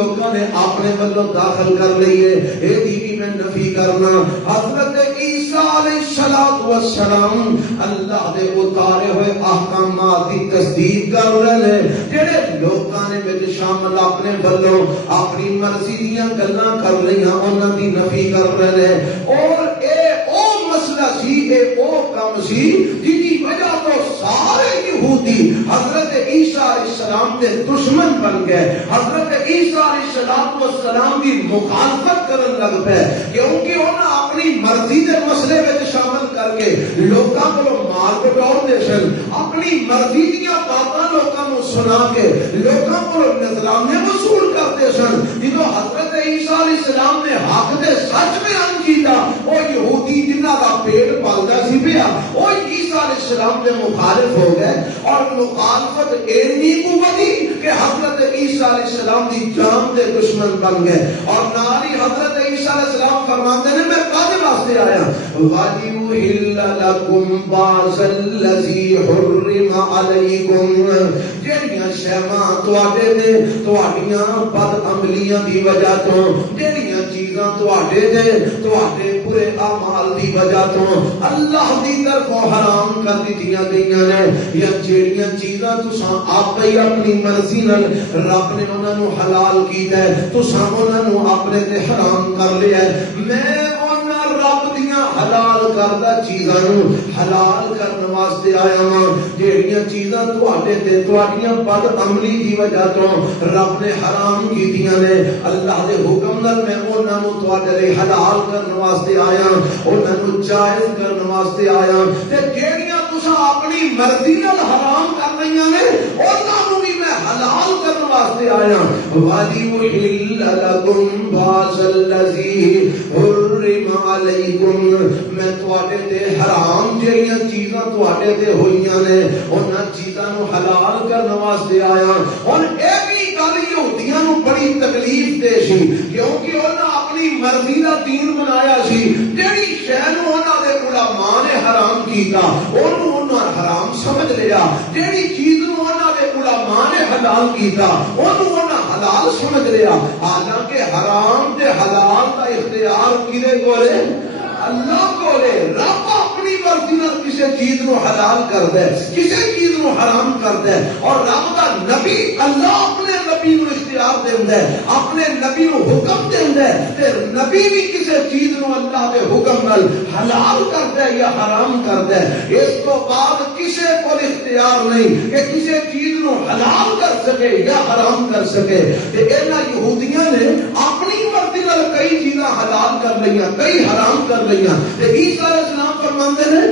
لوگوں نے اپنے ولوں داخل کر لیے، یہ میں نفی کرنا۔ حضرت عیسیٰ علیہ السلام اللہ دے اتارے ہوئے احکامات کی تصدیق کر رہے ہیں، جڑے لوگوں نے وچ شامل اپنے ولوں اپنی مرضی دیاں گلاں کر رہیاں انہاں دی نفی کر رہے ہیں۔ اور اے او مسئلہ سی، اے او کام سی جی کی وجہ تو سارے یہودی حضرت عیسیٰ علیہ السلام کے دشمن بن گئے، حضرت عیسیٰ علیہ السلام کی مخالفت کرن لگ پے، کیونکہ انہاں اپنی مرضی دے مسئلے میں شامل کر کے لوکاں کو مار پٹاؤ دے سن، اپنی مرضی دیاں باتاں لوکاں نوں سنا کے لوکاں کو نذرانے وصول کرتے سن۔ جدوں حضرت عیسیٰ علیہ السلام نے حق دے سچ بیان کیتا، او یہودی جنہاں دا پیٹ پلدا سی پیا، او عیسیٰ علیہ السلام دے مخالف ہو گئے، اور مخالفت اتنی قوتی کہ حضرت عیسیٰ علیہ السلام دی جان دے دشمن بن گئے۔ اور نال ہی حضرت عیسیٰ علیہ السلام فرماتے ہیں میں کاہدے واسطے آیا، وَلِيُحِلَّ لَكُمْ بَعْضَ الَّذِي حُرِّمَ عَلَيْكُمْ، جڑیاں شیواں تواڈے دے تواڈیاں بد عملیاں دی وجہ تو، جڑیاں چیزاں تواڈے دے تواڈے برے اعمال دی وجہ تو اللہ دی طرفوں حرام کر دتیاں گئیاں نے، یا جڑیاں چیزاں تساں آپ ہی اپنی مرضی نال رب نے انہاں نوں حلال کیتا ہے، تساں انہاں نوں اپنے تے حرام کر لیا ہے، میں انہاں رب دیاں حلال کردہ چیزاں نوں حلال کرن واسطے آیا ہاں۔ جڑیاں چیزاں تواڈے تے تواڈیاں بد عملی دی وجہ تو رب نے حرام کیتیاں نے، اللہ دے حکم نال میں انہاں نوں تواڈے لئی حلال کرن واسطے آیا، انہاں نوں جائز کرن واسطے آیا، تے جڑیاں تساں اپنی مرضی نال حرام کر رہیاں نے انہاں نوں بھی میں حلال کرن واسطے آیا۔ وَلِيُحِلَّ لَكُمْ بَعْضَ الَّذِي حُرِّمَ عَلَيْكُمْ، میں تواڈے تے حرام جڑیاں چیزاں تواڈے تے ہوئیاں نے انہاں چیزاں نوں حلال کرن واسطے آیا۔ اور اے بھی گل یہودیاں نوں بڑی تکلیف دے سی، کیونکہ انہاں اپنی مرضی دا دین بنایا سی، جڑی شے نوں انہاں دے علماء نے حرام کیتا اونوں انہاں حرام سمجھ لیا، جڑی چیز نوں انہاں دے علماء نے حلال کیتا اونوں انہاں حلال سمجھ لیا، حالانکہ حرام تے حلال دا اختیار کدے کول ہے؟ اللہ کولے۔ رب اپنی مرضی نال کسی چیز نو حلال کردا ہے، کسی چیز نو حرام کردا ہے، اور رب دا نبی اللہ اپنے نبی نو اختیار دیندا ہے، اپنے نبی نو حکم دیندا ہے، تے نبی بھی کسی چیز نو اللہ دے حکم نال حلال کردا ہے یا حرام کردا ہے۔ اس تو بعد کسی کو اختیار نہیں کہ کسی چیز نو حلال کر سکے یا حرام کر سکے۔ تے انہاں یہودیاں نے اپنی مرضی نال کئی چیزاں حلال کر لئیاں، کئی حرام کر لئیاں، تے عیسیٰ علیہ السلام فرماندے ہیں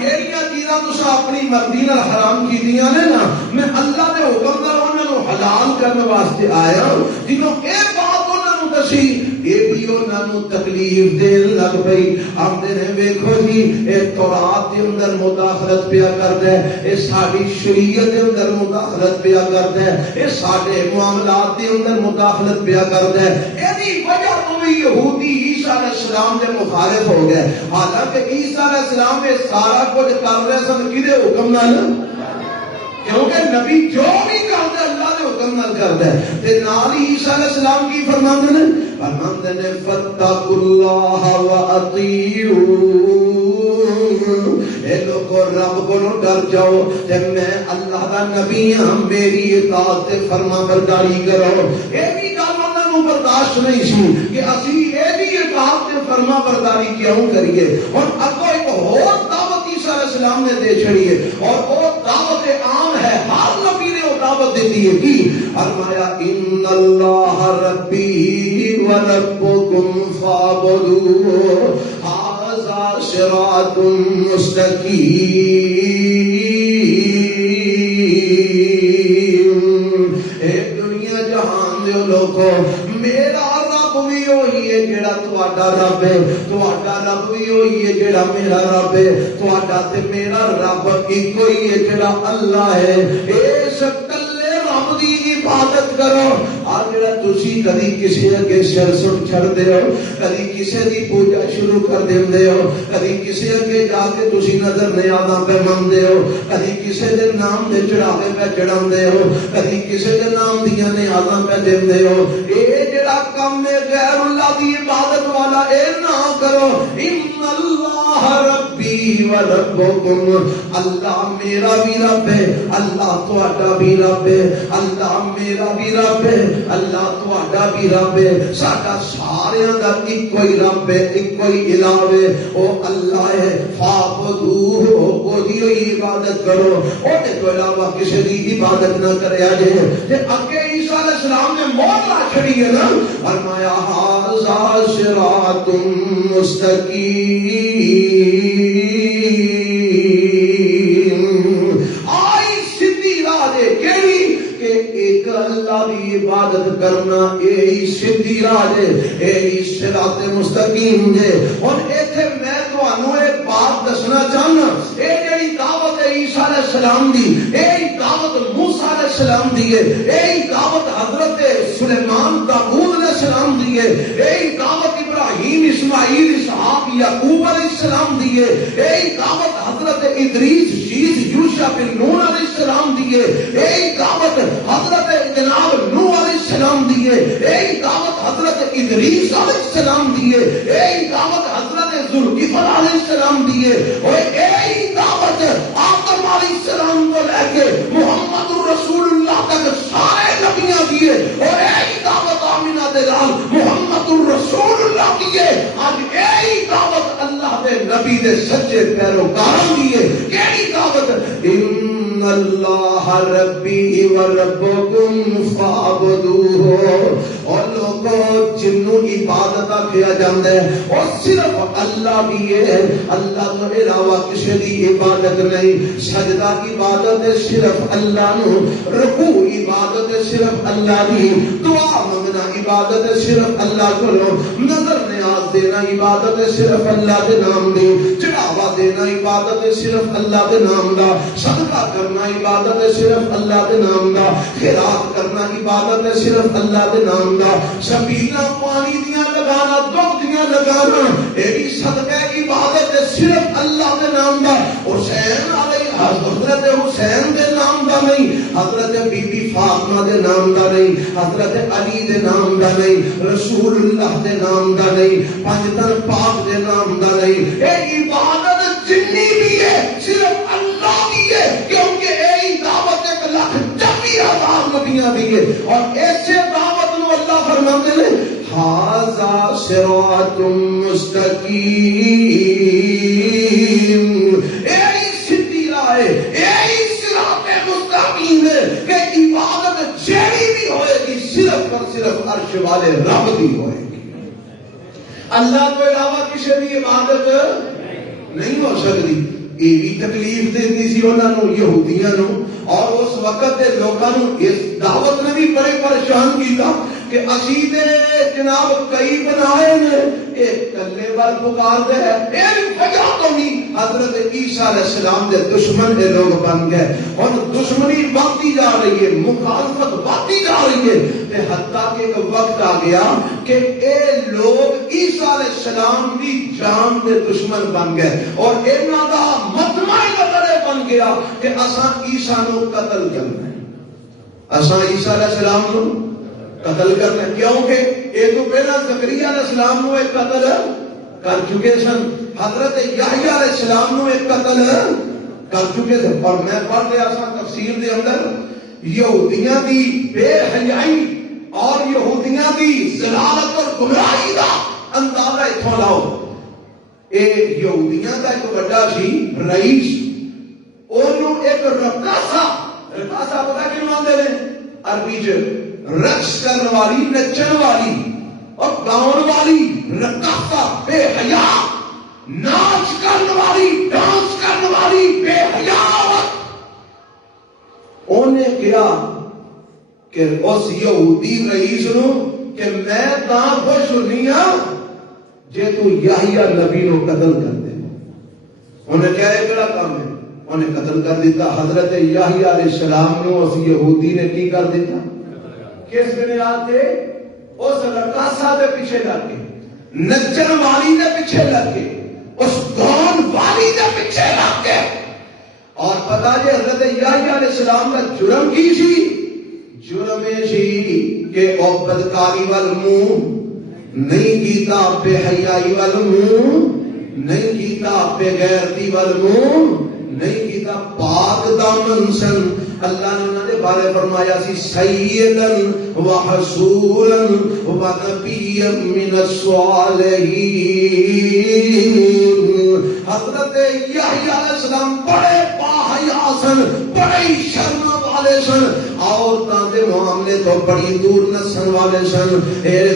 جیڑیاں چیزاں تساں اپنی مرضی نال حرام کیتیاں نے نا، میں اللہ دے حکم نال انہاں نوں حلال کرنے واسطے آیا۔ جدوں اے بات انہاں نوں دسی، اے بھی انہاں نوں تکلیف دین لگ پئی، آندے نے ویکھو جی اے تورات دے اندر مداخلت پیا کردا ہے، اے ساڈی شریعت دے اندر مداخلت پیا کردا ہے، اے ساڈے معاملات دے اندر مداخلت پیا کردا ہے۔ ایدی وجہ تو بھی یہودی عیسیٰ علیہ السلام دے مخالف ہو گئے، حالانکہ عیسیٰ علیہ السلام یہ سارا کچھ کر رہے سن کدے حکم نال، کیونکہ نبی جو بھی کرتا ہے اللہ دے حکم نال کرتا ہے۔ تے نال ہی عیسیٰ علیہ السلام کی فرماندے نے، فرماندے نے فَاتَّقُوا اللَّهَ وَأَطِیعُونِ، اے لوگو رب کو ڈر جاؤ تے میں اللہ دا نبی ہاں، میری اطاعت تے فرما برداری کرو۔ اے بھی گل انہاں نوں برداشت نہیں سی کہ اسی اے بھی اطاعت تے فرما برداری کیوں کریے۔ اور اگوں ایک اور دعوت عیسیٰ علیہ السلام نے دے چھڑی ہے، اور وہ دعوت عام ہے، ہر نبی نے وہ دعوت دیتی ہے کی فرمایا ان اللہ ربی و ربکم فاعبدوہ ھذا صراط مستقیم۔ اے دنیا جہان دے لوگوں، میرا رب بھی وہی ہے جیڑا تہاڈا رب ہے، تہاڈا رب بھی وہی ہے جیڑا میرا رب ہے، تہاڈا تے میرا رب ایکو ہی ہے جیڑا اللہ ہے۔ اس کلے رب دی عبادت کرو۔ آ جڑا تسی کدی کسی اگے سر سٹ چھڑدے ہو، کدی کسی دی پوجا شروع کر دیندے ہو، کدی کسی اگے جا کے تسی نظر نیازاں پہ منگدے ہو، کدی کسی دے نام دے چڑھاوے پہ چڑھاندے ہو، کدی کسی دے نام دیاں نیازاں پہ دیندے ہو، کام میں غیر اللہ کی عبادت والا اے نہ کرو. ان اللہ ربی و ربکم, اللہ میرا بھی رب ہے, اللہ تہاڈا بھی رب ہے, اللہ میرا بھی رب ہے, اللہ تہاڈا بھی رب ہے, ساڈا سارے دا ایکو ہی رب ہے, ایکو ہی الہ ہے, او اللہ ہے. فعبدوہ, او دی عبادت کرو, او دے تو علاوہ کسی دی عبادت نہ کریا جے. تے اگے عیسیٰ علیہ السلام نے موت لا چھڑی ہے نا, فرمایا ھذا صراط مستقیم, آئی سیدھی راہ دے کیڑی کہ ایک اللہ دی عبادت کرنا, اے سیدھی راہ دے, اے صراط مستقیم دے. اور ایتھے میں تانوں ایک بات دسنا چاہنا, اے جڑی دعوت ہے عیسیٰ علیہ السلام دی, اے دعوت موسیٰ علیہ السلام دی ہے, اے دعوت حضرت سلیمان داؤد علیہ السلام دی ہے, اے دعوت ابراہیم اسماعیل اسحاق یعقوب علیہ السلام دی ہے, اے دعوت حضرت ادریس شیس یوشع بن نون علیہ السلام دی ہے, اے دعوت حضرت جناب نوح علیہ السلام دی ہے, اے دعوت حضرت ادریس علیہ السلام دی ہے, اے دعوت حضرت ذوالکفل علیہ السلام دی ہے, اور اے دعوت آدم علیہ السلام کو لے کے محمد رسول اللہ تک سارے نبیاں دی ہے, اور اے دعوت آمینہ دے لال محمد رسول اللہ دی ہے. آج اے دعوت اللہ دے نبی دے سچے پیروکاروں دی ہے. کیڑی دعوت؟ ان اللہ ربی و ربکم فعبدوہ. اور لوگوں جنوں عبادت کیا جاندہ ہے اور صرف اللہ بھی ہے, اللہ تو علاوہ کسی دی عبادت نہیں. سجدہ عبادت ہے صرف اللہ نو, رکوع عبادت ہے صرف اللہ دی, دعا منگنا عبادت ہے صرف اللہ کو, نظر نیاز دینا عبادت ہے صرف اللہ دے نام دی, چڑھاوا دینا عبادت ہے صرف اللہ دے نام دا, صدقہ کرنا عبادت ہے صرف اللہ دے نام دا, خیرات کرنا عبادت ہے صرف اللہ دے نام دا, سبیلاں پانی دیاں لگانا, دکھ دیاں لگانا, اے بھی صدقہ عبادت ہے صرف اللہ دے نام دا. حسین علیہ حضرت حسین دے نام دا نہیں, حضرت بی بی فاطمہ دے نام دا نہیں, حضرت علی دے نام دا نہیں, رسول اللہ دے نام دا نہیں, پنجتن پاک دے نام دا نہیں. اے عبادت جنی بھی ہے صرف اللہ کی ہے, کیونکہ اے دعوت 1,40,000 نبیاں دی ہے. اور ایسے دعوت نو اللہ فرماتے ہیں ھذا صراط مستقیم, اے سیدھی راہ ہے, اے صراط مستقیم ہے کہ عبادت جیڑی بھی ہوئے گی صرف اور صرف عرش والے رب کی ہوئے گی. اللہ کو علاوہ کسی بھی عبادت نہیں ہو سکتی. یہ بھی تکلیف دیتی سی انہوں نے یہودیاں نو, اور اس وقت دے لوگاں نو اس دعوت نے بھی بڑے پریشان کیتا کہ اسی دے جناب کئی بنائے نے, ایک کلے وال پکار دے ہے, اے وجہ تو نہیں. حضرت عیسیٰ علیہ السلام دے دشمن دے لوگ بن گئے, اور دشمنی بڑھتی جا رہی ہے, مخالفت بڑھتی جا رہی ہے, تے حتیٰ کہ ایک وقت آ گیا کہ اے لوگ عیسیٰ علیہ السلام کی جان دے دشمن بن گئے, اور انہاں دا مطمع نظر بن گیا کہ اساں عیسیٰ نو قتل کرنا ہے, اساں عیسیٰ علیہ السلام نو قتل کرنا ہے. کیونکہ یہ تو پہلا زکریا علیہ السلام نو ایک قتل کر چکے سن, حضرت یحییٰ علیہ السلام نو ایک قتل کر چکے تھے. اور میں پڑھ رہا سا تفسیر دے اندر یہودیاں دی بے حیائی اور یہودیاں دی ضلالت اور گمراہی دا اندازہ اتھوں لاؤ. اے یہودیاں دا ایک بڑا سی رئیس, انہوں ایک رقاصہ پتہ کیوں آندے نے عربی چ رقص کرنے والی, نچن والی اور گاؤن والی, رقاصہ بے حیا, ناچ کرنے والی, ڈانس کرنے والی بے حیا عورت. انہیں کیا کہ اس یہودی رئیس نو کہ میں تاں خوش ہونی ہاں جے تو یحییٰ نبی نو قتل کر دے. انہیں کیا ایک بڑا کام ہے, انہیں قتل کر دیتا. حضرت یحییٰ علیہ السلام نو اس یہودی نے کی کر دیتا, کس بنیاد تے؟ اس رقاصہ دے پیچھے لگ کے, نچن والی دے پیچھے لگ کے, اس گون والی دے پیچھے لگ کے. اور پتہ جی حضرت یحییٰ علیہ السلام کا جرم کی سی, جرم سی کہ او بدکاری وال منہ نہیں کیتا، بے حیائی وال منہ نہیں کیتا، بے غیرتی وال منہ نہیں کیتا، پاک دامن سن۔ اللہ نے انہوں نے بارے فرمایا سی سیدن و حسورن و نبی من الصالحین۔ حضرت یحییٰ علیہ السلام بڑے باحیا سن، بڑے شرم والے سن، عورتاں دے معاملے تو بڑی دور نسن والے سن،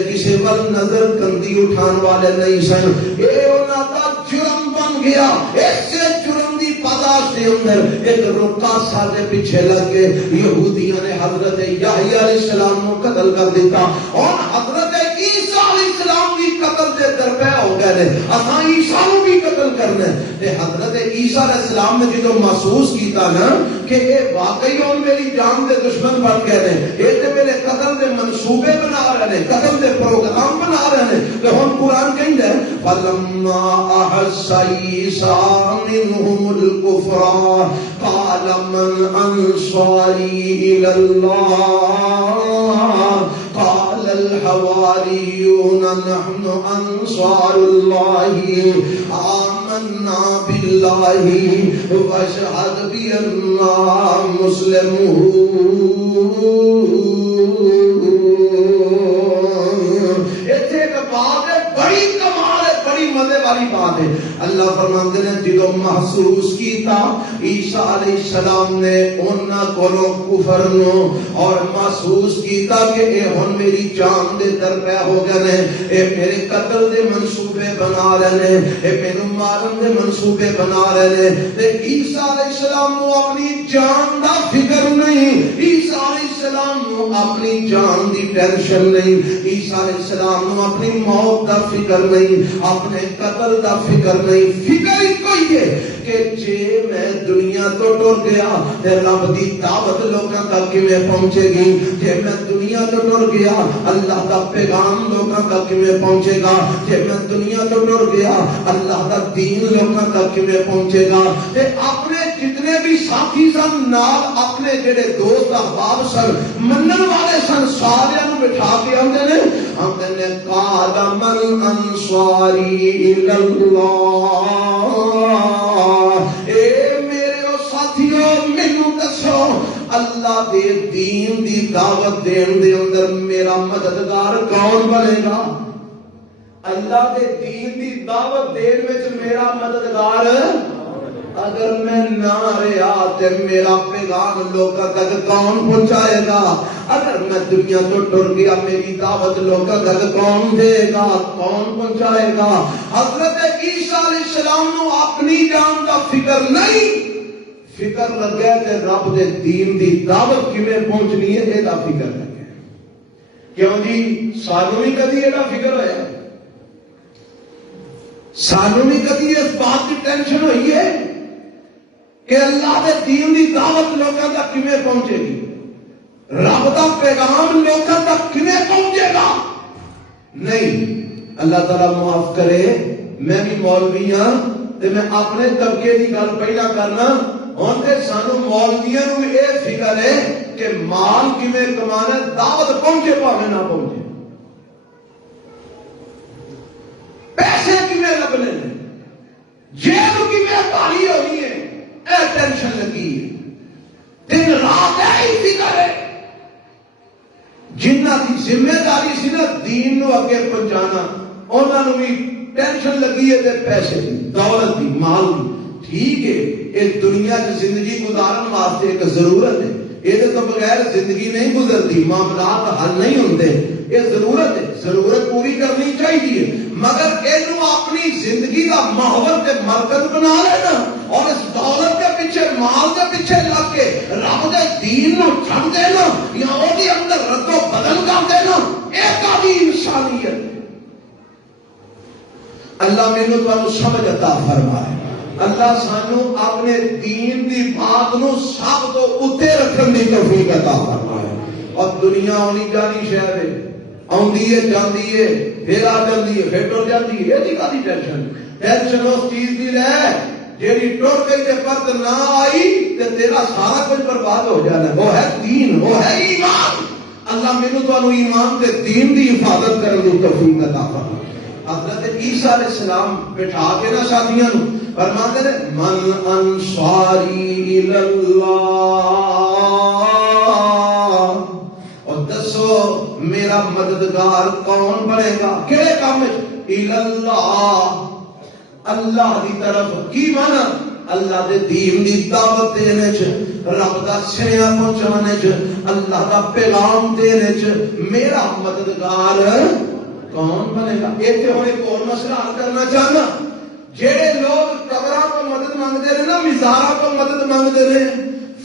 کسی ول نظر کندی اٹھان والے نہیں سن۔ اے انہاں دا جرم بن گیا، اس سے جرم دی پاداش دے اندر ایک رکا سادے پیچھے لگ کے یہودیاں نے حضرت یحییٰ علیہ السلام کو قتل کر دیتا، اور حضرت عیسیٰ علیہ السلام بھی قتل دے درپے ہو گئے نے، اساں عیسیٰ کو بھی قتل کرنا ہے۔ تے حضرت عیسیٰ علیہ السلام نے جدو محسوس کیتا نا کہ یہ واقعی اور میری جان دے دشمن بن گئے نے، یہ تے میرے قتل دے منصوبے بنا رہے ہیں، قتل دے پروگرام بنا رہے ہیں، تو ہم قرآن کہیں گے فَلَمَّا أَحَسَّ عِيسَىٰ مِنْهُمُ الْكُفْرَ قَالَ مَنْ أَنصَارِي إِلَى اللَّهِ قَالَ الْحَوَارِيُّونَ نَحْنُ أَنصَارُ اللَّهِ آمَنَّا بِاللَّهِ وَاشْهَدْ بِأَنَّا مُسْلِمُونَ۔ ایتھے ایک بات ہے، بڑی کمال ہے، بڑی مزے والی بات ہے۔ اللہ فرماتے ہیں جدو محسوس کیتا عیسیٰ علیہ السلام نے انہاں کولوں کفر نو، اور محسوس کیتا کہ اے ہن میری جان دے درپے ہو گئے نے، اے میرے قتل دے منصوبے بنا رہے نے، اے مینوں مارن دے منصوبے بنا رہے نے، تے عیسیٰ علیہ السلام نو اپنی جان دا فکر نہیں، عیسیٰ علیہ السلام نو اپنی جان دی ٹینشن نہیں، عیسیٰ علیہ السلام نو اپنی موت دا فکر نہیں، اپنے قتل دا فکر نہیں، فکر ہی کوئی ہے کہ جے میں دنیا تو ٹر گیا تے رب دی دعوت لوکاں تک کیویں پہنچے گی، جے میں دنیا تو ٹر گیا اللہ دا پیغام لوکاں تک کیویں پہنچے گا، جے میں دنیا تو ٹر گیا اللہ دا دین لوکاں تک کیویں پہنچے گا۔ تے اپنے جتنے بھی ساتھی سن نال، اپنے جڑے دوست احباب سن، منن والے سن، سارے نوں بٹھا کے آندے نے قال من انصاری الی اللہ، اے میرے او ساتھیو مینوں دسو اللہ دے دین دی دعوت دین دے اندر میرا مددگار کون بنے گا؟ اللہ دے دین دی دعوت دین وچ میرا مددگار اگر میں نہ رہا تے میرا پیغام لوکاں تک کون پہنچائے گا؟ اگر میں دنیا تو ٹر گیا میری دعوت لوکاں تک کون دے گا، کون پہنچائے گا؟ حضرت عیسیٰ علیہ السلام نو اپنی جان دا فکر نہیں، فکر لگے تے رب دے دین دی دعوت کیویں پہنچنی ہے اے دا فکر لگے۔ کیوں جی سانوں بھی کدی اے دا فکر ہویا؟ سانوں بھی کدی اس بات کی ٹینشن ہوئی ہے کہ اللہ دے دین دی دعوت لوکاں تک کیویں پہنچے گی، رب دا پیغام لوکاں تک کیویں پہنچے گا؟ نہیں، اللہ تعالیٰ معاف کرے، میں بھی مولوی ہاں تے میں اپنے طبقے دی گل پہلا کرنا، ہن تے سانو مولویاں نوں اے فکر ہے کہ مال کیویں کمانا، دعوت پہنچے پاویں نہ پہنچے، پیسے کیویں لبنے، جیب کیویں خالی ہونی ہے، اے ٹینشن لگی ہے، دن رات ہی فکر ہے۔ جنہ کی ذمہ داری سی نا دین نو اگے پہنچانا، انہاں نو بھی ٹینشن لگی ہے تے پیسے دی، دولت دی، مال دی۔ ٹھیک ہے، یہ دنیا کی زندگی گزارن واسطے ایک ضرورت ہے، یہ تو بغیر زندگی نہیں گزرتی، معاملات حل نہیں ہوتے، یہ ضرورت ہے، ضرورت پوری کرنی چاہیے، مگر اینو اپنی زندگی کا محور تے مرکز بنا لینا اور اس دولت کے پیچھے، مال کے پیچھے لگ کے رب دے دین نو چھڈ دینا یا او دے اندر رد و بدل کر دینا، ایک بھی انسانیت۔ اللہ مینوں تانوں سمجھ عطا فرمائے، اللہ سانو اپنے دین دی بات نو سب تو اوتے رکھن دی توفیق عطا فرمائے۔ اور دنیا ہونی جانی شہر ہے، آندی ہے جاندی ہے، پھر آ جاندی ہے، پھر ٹر جاندی ہے، یہ کادی ٹینشن؟ ٹینشن اس چیز دی لے جیڑی ٹر گئی تے پرت نہ آئی تے تیرا سارا کچھ برباد ہو جانا۔ وہ ہے دین، وہ ہے ایمان، اللہ مینوں تانوں ایمان تے دین دی حفاظت کرن دی توفیق عطا فرمائے۔ حضرت عیسیٰ علیہ السلام بٹھا کے نہ ساتھیاں نو فرماتے ہیں من انصاری اللہ، اور دسو میرا مددگار کون بنے گا؟ کہڑے کام میں؟ اللہ، اللہ دی طرف کی مانا؟ اللہ دے دین دی دعوت دینے چ، رب دا سنیا پہنچانے چ، اللہ دا پیغام دینے چ میرا مددگار کون بنے گا؟ ایک تے ہن ایک اور مسئلہ حل کرنا چاہنا، جڑے لوگ قبراں تو مدد مانگدے نے نا، مزاراں تو مدد مانگدے نے،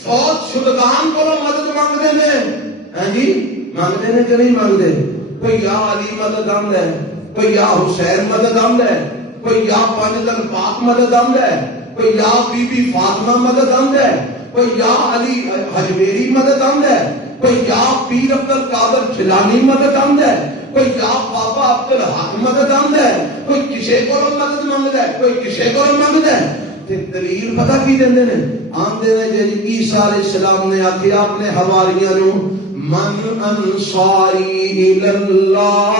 فوت شدگان کو مدد مانگدے نے، ہاں جی مانگدے نے کہ نہیں مانگدے؟ کوئی یا علی مدد آمد ہے، کوئی یا حسین مدد آمد ہے، کوئی یا پانچ دن پاک مدد آمد ہے، کوئی یا بی بی فاطمہ مدد آمد ہے، کوئی یا علی حجویری مدد آمد ہے، کوئی یا پیر عبد القادر جیلانی مدد آمد ہے، کوئی یا بابا عبد الحق مدد آمد ہے، کوئی کسے کو مدد مانگد ہے، کوئی کسے کو مانگد ہے۔ تے دلیل پتہ کی دیندے نے؟ آندے نے جی عیسیٰ علیہ السلام نے آکھیا اپنے حواریاں نو من انصاری اللہ،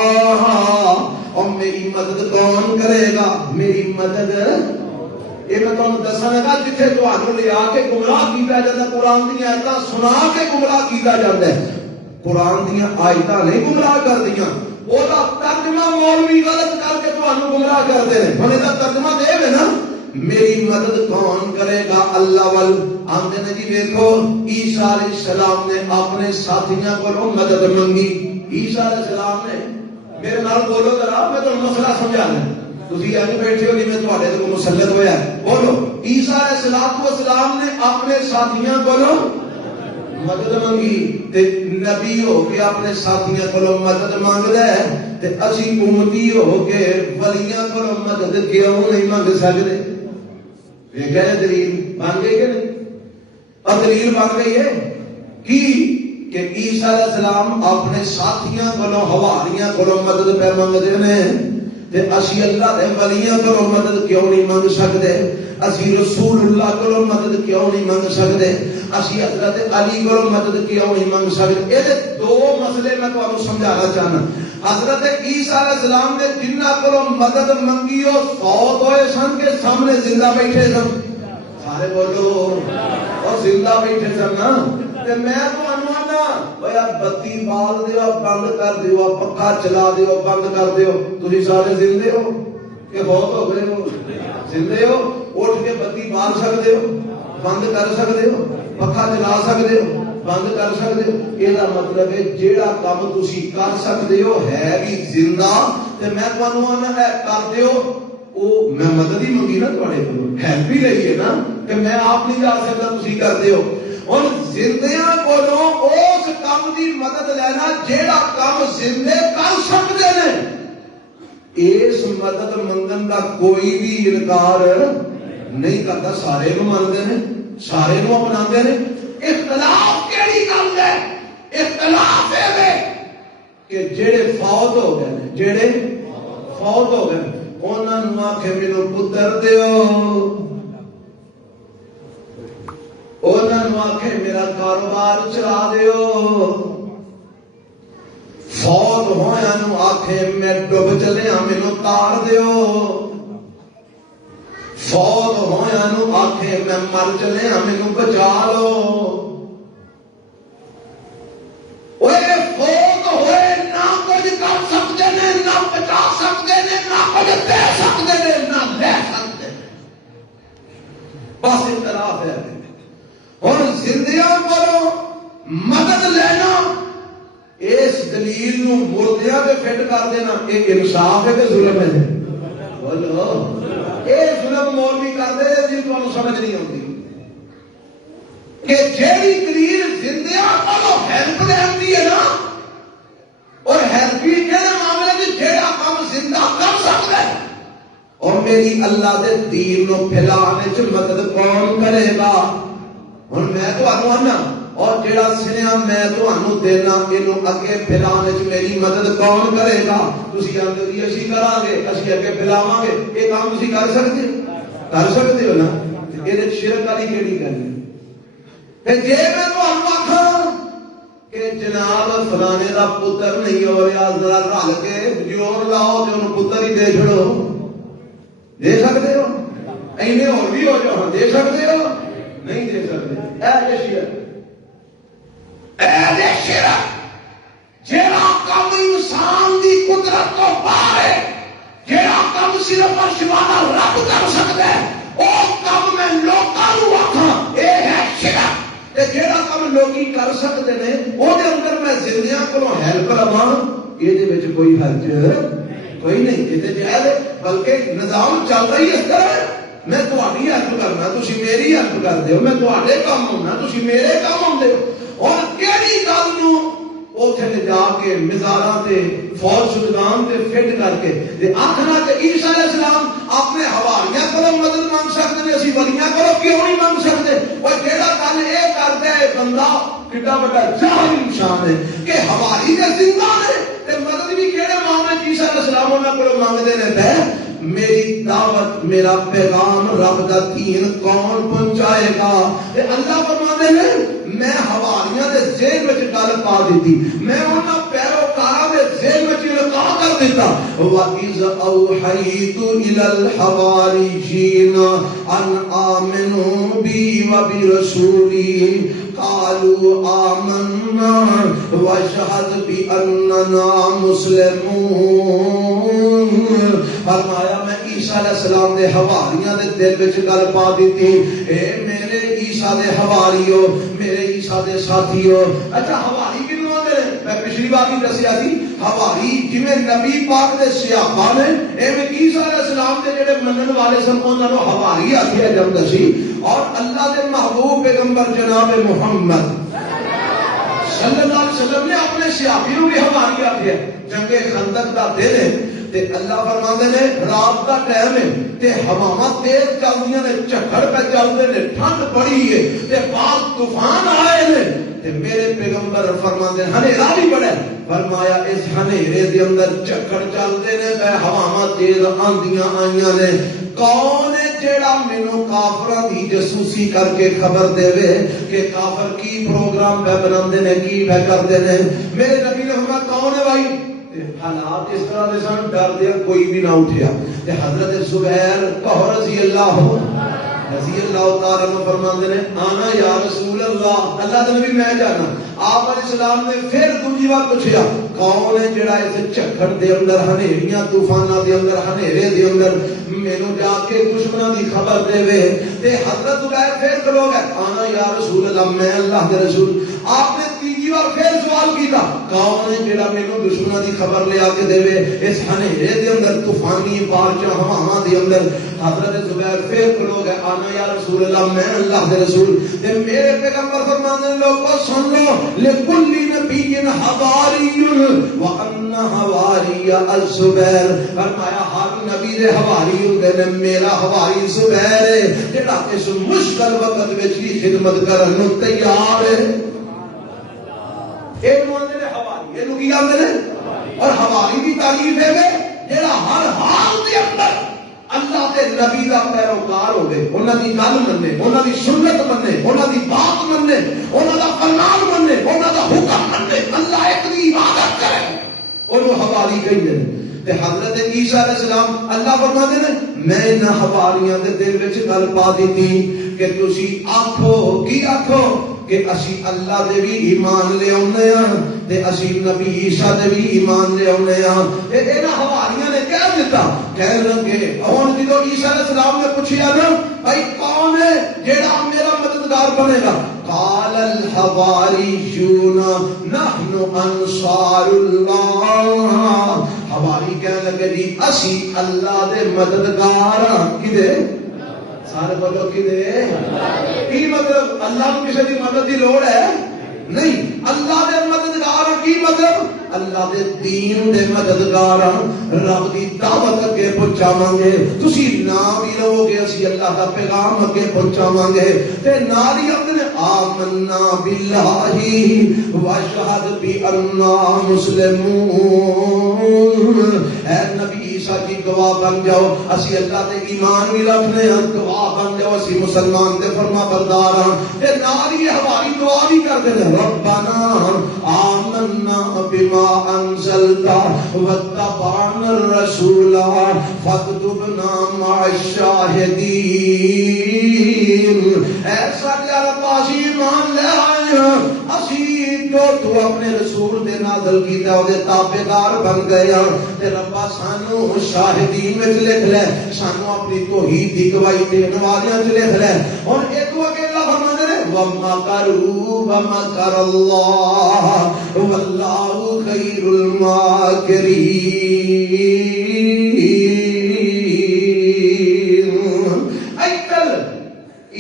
اور میری مدد کون کرے گا؟ میری مدد یہ میں تمہیں دساں گا جتھے تانوں لے آ کے گمراہ کیتا جاتا، قرآن دی آیتاں سنا کے گمراہ کیتا جاتا ہے۔ قرآن دی آیتاں نہیں گمراہ کر دیاں، وہ ترجمہ مولوی غلط کر کے تانوں گمراہ کرتے ہیں۔ ہن دا ترجمہ دے وے نا میری مدد کون کرے گا اللہ ول آندے نے جی دیکھو عیسیٰ علیہ السلام نے اپنے ساتھیاں کو مدد منگی۔ عیسیٰ علیہ السلام نے میرے نال بولو ذرا، میں تمہیں مسئلہ سمجھا لیں، تسی ایویں بیٹھے ہو جویں تواڈے تے کوئی مسلط ہویا ہے۔ بولو عیسیٰ علیہ السلام نے اپنے ساتھیاں کو مدد منگی، تے نبی ہو کے اپنے ساتھیاں کو مدد مانگدا ہے، تے اسی امتی ہو کے ولیاں کو مدد کیوں نہیں مانگ سکدے؟ دیکھا ہے دلیل بن گئی کہ نہیں؟ اور دلیل بن گئی ہے کہ عیسیٰ علیہ السلام اپنے ساتھیاں کو حواریاں کو مدد پہ منگدے نے، تے اسی اللہ دے ولیاں کو مدد کیوں نہیں منگ سکدے؟ اسی رسول اللہ کو مدد کیوں نہیں منگ سکدے؟ اسی حضرت علی کو مدد کیوں نہیں منگ سکدے؟ یہ دو مسئلے میں تمہیں سمجھانا چاہنا۔ حضرت عیسیٰ علیہ السلام نے جنہ کو مدد منگی وہ فوت ہوئے سن کے سامنے زندہ بیٹھے سن، سارے بولو، اور زندہ بیٹھے سن نا، تے میں تمہیں آنا بھیا بتی بال دیو بند کر دیو، پکھا چلا دیو بند کر دیو، تسی سارے زندے ہو کہ فوت ہو گئے ہو؟ زندے ہو، اٹھ کے بتی بال سکدے ہو، بند کر سکدے ہو، پکھا چلا سکدے ہو، بند کر سکدے ہو۔ یہ مطلب ہے جیڑا کام تسی کر سکدے ہو ہے بھی زندہ، تے میں تانوں آنا ہے کر دیو، او میں مدد ہی منگی نا تواڈے کولوں، ہیلپ بھی لئی ہے نا کہ میں آپ نہیں جا سکدا تسی کر دیو۔ اور زندیاں کولوں اس کام دی مدد لینا جیڑا کام زندے کر سکدے نے، اس مدد منگن کا کوئی بھی انکار نہیں کرتا، سارے نو مانتے ہیں، سارے نو اپناتے ہیں۔ اختلاف کیڑی گل ہے؟ اختلاف ہے کہ جڑے فوت ہو گئے، جڑے فوت ہو گئے انہاں نوں آکھے مینوں پتر دیو، انہاں نوں آکھے میرا کاروبار چلا دیو، فوت ہویا نو آکھے میں ڈوب چلیا مینوں تار دیو، فوت ہویا نو آکھے میں مر چلیا مینوں بچا لو۔ اوے فوت ہوئے نہ کچھ کر سکتے نے، نہ بچا سکتے نے، نہ کچھ دے سکتے نے، نہ لے سکتے نے، بس اختلاف ہے۔ اور زندیاں کو مدد لینا اس دلیل نو مردیاں پہ فٹ کر دینا، یہ انصاف ہے کہ ظلم ہے؟ بولو یہ ظلم مولوی کرتے ہیں جن کو سمجھ نہیں آتی کہ جیڑی دلیل زندیاں کو ہیلپ لینی ہے نا، اور ہیلپ بھی کہنے معاملے میں جیڑا کام زندہ کر سکتا ہے، اور میری اللہ دے دین نو پھیلانے چ مدد کون کرے گا؟ ہن میں تو آنا اور جڑا سنیا میں تانوں دینا اینو اگے پھیلانے چ میری مدد کون کرے گا؟ تسی آندے جی اسی کران گے، اسی اگے پھیلاواں گے، یہ کام تسی کر سکتے ہو نا؟ یہ شرک والی کیڑی گل ہے؟ تے جے میں تانوں آکھاں کہ جناب فلانے دا پتر نہیں ہو رہا، ذرا رل کے جوڑ لاؤ تے انہوں پتر ہی دے چھڑو. دے سکتے ہو؟ اینے اور بھی ہو جاؤ، دے سکتے ہو؟ نہیں دے سکتے. اے شرک، اے شرک جیڑا کم انسان دی قدرت تو باہر ہے، جیڑا کم صرف اور سوانہ رب کر سکتا ہے، او کم میں لوکاں نوں آکھاں اے ہے شرک. تے جیڑا کم لوکی کر سکتے نے او دے اندر میں زندیاں کولوں ہیلپ لواں، اے دے وچ کوئی حرج کوئی نہیں. اے تے جائز ہے، بلکہ نظام چل رہی اس طرح ہے. میں تہاڈی ہیلپ کرنا، تسی میری ہیلپ کردے ہو، میں تہاڈے کام ہونا، تسی میرے کام ہوندے ہو. اور کیڑی گل نوں اوتھے لے جا کے مزاراں تے فوج سلطان تے فٹ کر کے تے آکھنا کہ عیسیٰ علیہ السلام اپنے حواریاں کولوں مدد مانگ سکتے نے، اسی ولیاں کولوں کیوں نہیں مانگ سکتے؟ اور جیڑا گل اے کردا ہے بندہ کڈا بڑا جاہل انسان ہے کہ حواری دے زندہ نے تے مدد بھی کیڑے معاملے عیسیٰ علیہ السلام انہاں کولوں مانگدے نے. تے میری دعوت، میرا پیغام، رب دا دین کون پہنچائے گا؟ تے اللہ فرماندے نے میں حواریاں دے ذہن وچ گل پا دتی، میں انہاں پیروکاراں دے ذہن وچ لکا کر دیتا. وَإِذْ أَوْحَيْتُ إِلَى الْحَوَارِيِّينَ أَنْ آمِنُوا بِي وَبِرَسُولِي قَالُوا آمَنَّا وَاشْهَدْ بِأَنَّنَا مُسْلِمُونَ. فرمایا میں عیسیٰ علیہ السلام دے حواریاں دے دل وچ گل پا دیتی، اے میرے عیسیٰ دے حواریو، میرے عیسیٰ دے ساتھیو. اچھا حواری کینوں آندے نے؟ میں پچھلی بار بھی دسیا سی، حواری جویں نبی پاک دے صحابہ نے، ایویں عیسیٰ علیہ السلام دے جڑے منن والے سن انہاں نوں حواری آکھیا جاندا سی. اور اللہ دے محبوب پیغمبر جناب محمد صلی اللہ علیہ وسلم نے اپنے صحابیوں بھی حواری آکھیا. جنگ خندق دا دن ہے تے اللہ فرماندے نے رات دا ٹائم ہے تے ہواواں تیز چلدیاں نے، جھکڑ پہ چلدے نے، ٹھنڈ بڑی ہے تے بعد طوفان آئے نے تے میرے پیغمبر فرماندے نے ہنیرا بھی بڑا ہے. فرمایا اس ہنیرے دے اندر جھکڑ چلدے نے، تے ہواواں تیز آندیاں آئیاں نے. کون ہے جیڑا مینوں کافراں دی جاسوسی کر کے خبر دے کہ کافر کی پروگرام پہ بناندے نے، کی پہ کردے نے؟ میرے نبی نے فرمایا کون ہے بھائی؟ حالات اس طرح دے سن، ڈر دیا کوئی بھی نہ اٹھیا. تے حضرت زبیر رضی اللہ تعالیٰ عنہ فرماندے نے آنا یا رسول اللہ، اللہ دے نبی میں جانا. آپ علیہ السلام نے پھر دوسری بار پوچھا کون ہے جڑا اس جھکڑ دے اندر، ہنیریاں طوفاناں دے اندر، ہنیرے دے اندر مینوں جا کے دشمناں دی خبر دے؟ تے حضرت زبیر پھر کھلو گئے، آنا یا رسول اللہ، میں اللہ کے رسول. آپ نے تیسری بار پھر سوال کیتا کون ہے جڑا مینوں دشمناں دی خبر لے آ کے دے اس ہنیرے دے اندر، طوفانی بارشاں ہواواں دے اندر؟ حضرت زبیر پھر کھلو گئے، آنا یا رسول اللہ، میں اللہ کے رسول. تے میرے پیغمبر فرماندے نے لوگوں سن لو، لکل نبی حواری وان حواری الزبیر. فرمایا ہر نبی دے حواری ہوندے نے، میرا حواری زبیر ہے جڑا اس مشکل وقت وچ بھی خدمت کرن نوں تیار ہے. اے مانتے نے حواری، اینو کی آندے نے؟ اور حواری دی تعریف ہے جڑا ہر حال دے اندر اللہ دے نبی دا پیروکار ہوے، انہاں دی گل مننے، انہاں دی سنت مننے، انہاں دی بات مننے، انہاں دا فرمان مننے، انہاں دا حکم مننے، اللہ ایک دی عبادت کرے، انہوں حواری کہندے نے. تے حضرت عیسیٰ علیہ السلام اللہ فرماندے نے میں انہاں حواریاں دے دل وچ گل پا دتی کہ تسی آکھو، کی آکھو؟ کہ اسی اللہ دے بھی ایمان لے آنے ہاں تے اسی نبی عیسیٰ دے بھی ایمان لے آنے ہاں. انہاں حواریاں نے کہہ دیتا، کہہ لگے ہن جدوں عیسیٰ علیہ السلام نے پوچھیا نا بھائی کون ہے جیڑا میرا مددگار بنے گا؟ قال الحواریون نحن انصار اللہ. حواری کہنے لگے جی اسی اللہ دے مددگار ہاں. کدے؟ سارے بولو کدے؟ کی مطلب اللہ کو کسی دی مدد دی لوڑ ہے؟ نہیں. اللہ دے مددگار کی مطلب اللہ دے دین دے مددگار، رب دی دعوت اگے پہنچاواں گے. تسی نام ہی لو گے اسی اللہ دا پیغام اگے پہنچاواں گے. تے نال ہی اپنے آمنا باللہ واشہد باننا مسلمون. اے نبی عیسیٰ جی گواہ بن جاؤ اسی اللہ تے ایمان بھی رکھنے ہیں گواہ بن جاؤ اسی مسلمان تے فرما بردار ہاں تے نال ہی ہماری دعا بھی کرتے ہیں ربنا آمنا بما انزلت واتبعنا الرسول فاكتبنا مع الشاہدین ایسا کیا رب اسی ایمان لے آئے ہیں اسی جو تو اپنے رسول دے نازل کیتا او دے تابعدار بن گئے ہیں تے ربا سانو شاہدین وچ لکھ لے سانو اپنی توحید دی گواہی دین والیاں وچ لکھ لے ہن ایک اکیلا فرماندے نے وَمَكَرُوا وَمَكَرَ اللَّهُ وَاللَّهُ خَيْرُ الْمَاكِرِينَ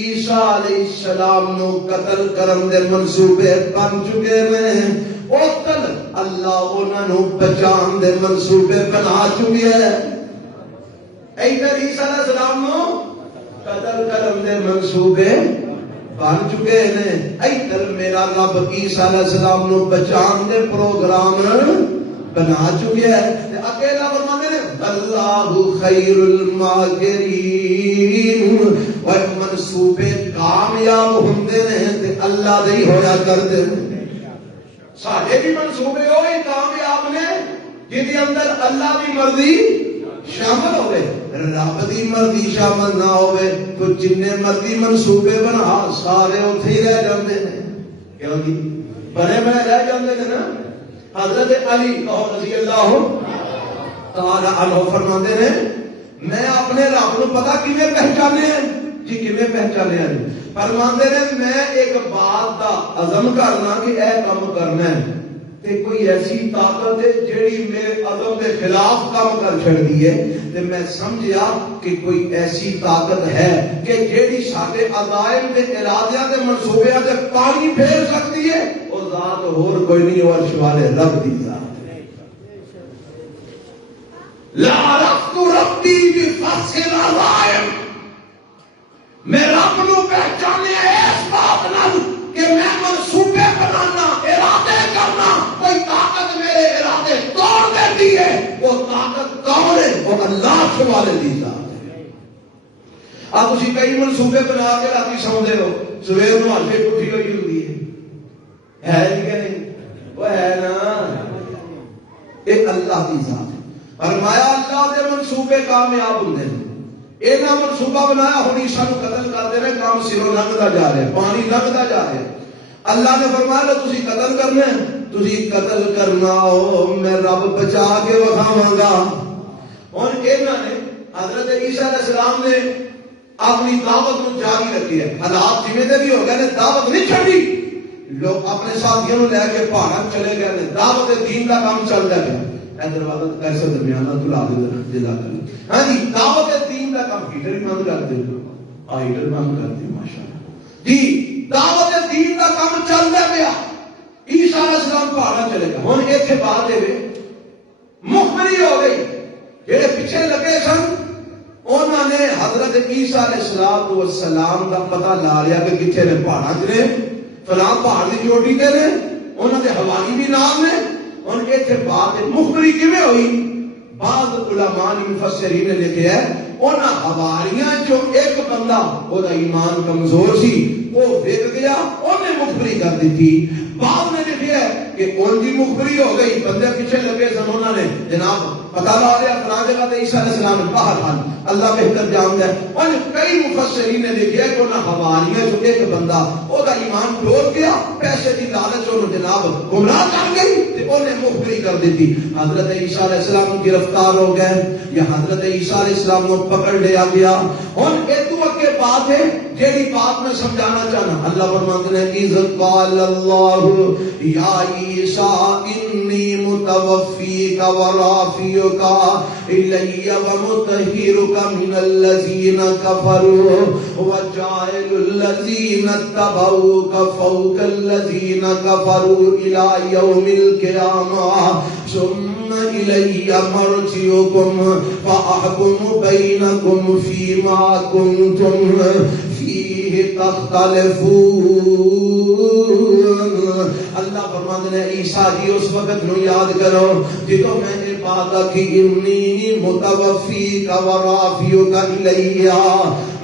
عیسیٰ علیہ السلام نو قتل کرن دے منصوبے بن چکے ہیں او کل اللہ انہاں نو بچان دے منصوبے بنا چکے ہیں ایدر عیسیٰ علیہ السلام نو قتل کرن دے منصوبے بن چکے ہیں ایدر میرا رب عیسیٰ علیہ السلام نو بچان دے پروگرام بنا چکے ہیں اکیلا فرمانے نے اللہ خیر الماکرین وہ منصوبے کامیاب ہوندے ہیں تے اللہ دے ہی ہویا کردے ہیں ساڈے بھی منصوبے ہوئے کامیاب نے جدی اندر اللہ دی مرضی شامل ہوئے رب دی مرضی شامل نہ ہوئے تو جننے مرضی منصوبے بنا سارے اتھے ہی رہ جاندے ہیں کیوں جی بنے بنے رہ جاندے ہیں نا حضرت علی رضی اللہ تعالی عنہ فرماتے ہیں میں اپنے رب کو پتا کیویں پہچانے ہیں جی کیویں پہچانے ہیں فرماتے ہیں میں ایک بات دا عزم کرنا کہ اے کام کرنا ہے تے کوئی ایسی طاقت ہے جیڑی میرے عزم کے خلاف کام کر چھڑدی ہے تے میں سمجھیا کہ کوئی ایسی طاقت ہے کہ جیڑی سارے عزائم تے ارادیاں تے منصوبیاں تے پانی پھیر سکتی ہے اور ذات اور کوئی نہیں اور شوالے رب دی ذات لا عرفت ربی بفصل عزائم میں رب نو پہچانے اس بات نال کہ میں منصوبے بنانا ارادے کرنا کوئی طاقت میرے ارادے توڑ دیتی ہے وہ طاقت کون ہے وہ اللہ شوالے دی ذات ہے آپ اسی کئی منصوبے بنا کے راتی سوندے ہو سویر نو ہلکے اٹھی ہوئی ہوندی ہے کہ نہیں وہ ہے نا ایک اللہ دی ذات ہے فرمایا اللہ دے منصوبے کامیاب ہوندے ہیں اینا منصوبہ بنایا ہن عیسیٰ نو قتل کر دے رہے کام سروں لنگدا جا رہا ہے پانی لنگدا جا رہا ہے اللہ نے فرمایا لو تسی قتل کرنا ہے تسی قتل کرنا ہو میں رب بچا کے وکھاواں گا ہن انہاں نے حضرت عیسیٰ علیہ السلام نے اپنی دعوت کو جاری رکھی ہے حالات جویں دے بھی ہو گئے نے دعوت نہیں چھڈی لوگ اپنے ساتھیوں کو لے کے پہاڑاں چلے گئے نے دعوت دین کا کام چلتا ہے دروازہ کیسے درمیان دلا دلا کر ہاں جی دعوت دین کا کام ہیٹر بھی بند کر دے ہیٹر بند کر دے ماشاءاللہ جی دعوت دین کا کام چلتا پیا عیسیٰ علیہ السلام پہاڑاں چلے گئے ہن ایتھے بات ہے مخبری ہو گئی جڑے پیچھے لگے سن انہوں نے حضرت عیسیٰ علیہ السلام کا پتہ لا لیا کہ کتنے نے پہاڑاں نے فلاں پہاڑ کی چوٹی تے نے انہوں نے حوالی بھی نام نے ان کے تھے بات مخبری کیویں ہوئی بعض علماء مفسرین نے لکھا ہے انہاں حواریاں جو ایک بندہ وہ دا ایمان کمزور سی وہ وگ گیا انہیں مخبری کر دی تھی بعض نے لکھا ہے کہ ان کی مخبری ہو گئی بندے پیچھے لگے سن انہوں نے جناب پتہ لا لیا فلاں جگہ تے عیسیٰ علیہ السلام باہر حال اللہ بہتر جانتا ہے اور کئی مفسرین نے لکھا ہے کہ انہاں حواریاں جو ایک بندہ وہ دا ایمان ٹوٹ گیا پیسے دی لالچ انہوں جناب گمراہ کر گئی تے انہیں مخبری کر دی تھی حضرت عیسیٰ علیہ السلام گرفتار ہو گئے یا حضرت عیسیٰ علیہ السلام کو پکڑ لیا گیا اور ایتو کے بات ہے جیڑی بات میں سمجھانا چاہنا اللہ فرماتے ہیں اذ قال اللہ یا عیسیٰ انی متوفیک ورافیک الی ومطہرک من الذین کفروا وجاعل الذین اتبعوک فوق الذین کفروا الی یوم القیامہ ثم الی مرجعکم فاحکم بینکم فیما کنتم فیہ تختلفون اللہ فرماتے ہیں عیسیٰ جی اس وقت نو یاد کرو جدو میں نے بات کی انی متوفیک و رافعک الیہ،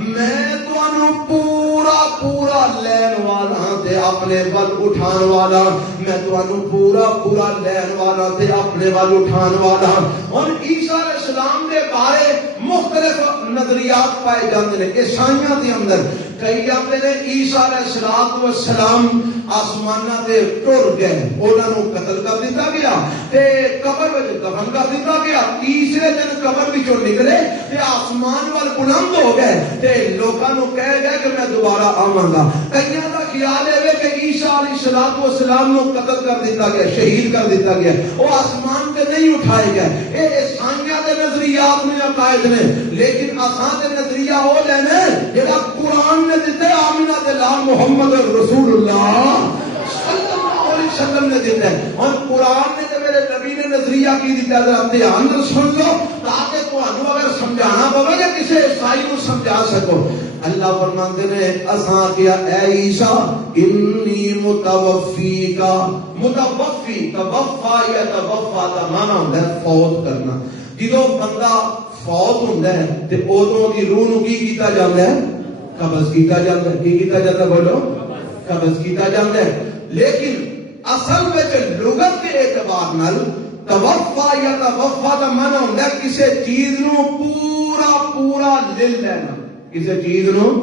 میں تانوں پورا پورا لین والا تے اپنے ول اٹھان والا، میں تانوں پورا پورا لین والا تے اپنے ول اٹھان والا۔ اور عیسیٰ علیہ السلام دے بارے مختلف نظریات پائے جاندے نے عیسائیاں دے اندر۔ کئی آتے نے عیسیٰ علیہ السلام آسمانہ تے ٹر گئے، انہاں نوں قتل کر دتا گیا تے قبر وچ دفن کر دتا گیا، تیسرے دن قبر وچوں نکلے تے آسمان وال بلند ہو گئے تے لوکاں نوں کہہ گئے کہ میں دوبارہ آواں گا۔ کئیاں دا خیال ہے کہ عیسیٰ علیہ السلام نوں قتل کر دتا گیا، شہید کر دتا گیا، وہ آسمان تے نہیں اٹھائے گئے۔ اے عیسائیاں دے نظریات نے عقائد نے، لیکن اساں دے نظریہ ہو لینے جڑا قرآن نے دیتے آمینہ دے لال محمد رسول اللہ صلی اللہ علیہ وسلم نے دیتے ہیں۔ اور قرآن نے تے میرے نبی نے نظریہ کی دیتا ہے، ذرا دھیان نال سن لو تاکہ تانوں اگر سمجھانا پوے یا کسی عیسائی کو سمجھا سکو۔ اللہ فرماتے ہیں اساں کیا اے عیسیٰ انی متوفیک، متوفی توفا یا توفا دا معنی ہوندا ہے فوت کرنا۔ جدوں بندہ فوت ہوندا ہے تے اودوں دی روح نوں کی کیتا جاندا ہے؟ قبض کیتا جاندا ہے۔ کی کیتا جاندا ہے؟ بولو قبض کیتا جاندا ہے۔ لیکن اصل وچ لغت کے اعتبار نال توفا یا توفا دا معنی ہوندا ہے کسی چیز نوں پورا پورا لے لینا، کسی چیز نوں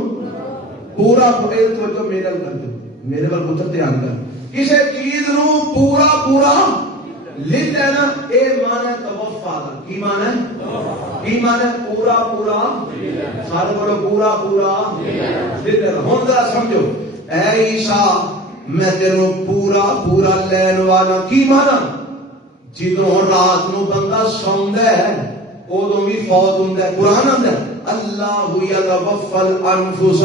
پورا پورا توجہ میرے ول کر دو، میرے ول پتر دھیان کر، کسی چیز نوں پورا پورا لے لینا، اے معنی توفا دا۔ کی معنی ہے؟ کی معنی پورا پورا، سارے بولو پورا پورا لے لینا۔ ہن ذرا سمجھو اے عیسیٰ میں تینوں پورا پورا لین والا۔ کی معنی؟ جدوں رات نو بندہ سوندا ہے اودوں بھی فوت ہوندا ہے۔ قرآن آندا ہے اللہ یتوفی الانفس،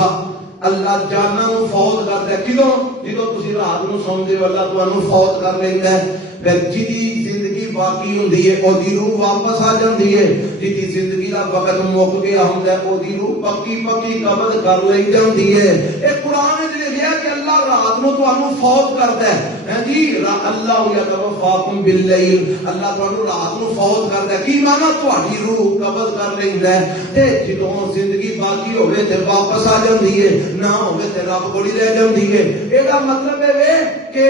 اللہ جاناں نوں فوت کردا ہے۔ کدوں؟ جدوں تسی رات نو سوندے ہو اللہ تانوں فوت کر لیندا ہے۔ پھر جدی زندگی باقی ہوندی ہے او دی روح واپس آ جاندی ہے، جدی زندگی دا وقت مک گیا ہوندا ہے او دی روح پکی پکی قبض کر لئی جاندی ہے۔ اے قرآن وچ لکھیا کہ اللہ رات نو تانوں فوت کردا ہے۔ ہاں جی اللہ یتوفاکم باللیل، اللہ تانوں رات نو فوت کردا ہے۔ کی معنی؟ تہاڈی روح قبض کر لیندا ہے تے جدوں زندگی باقی ہوے تے واپس آ جاندی ہے، نہ ہوے تے رب کول ہی رہ جاندی ہے۔ اے دا مطلب ہے کہ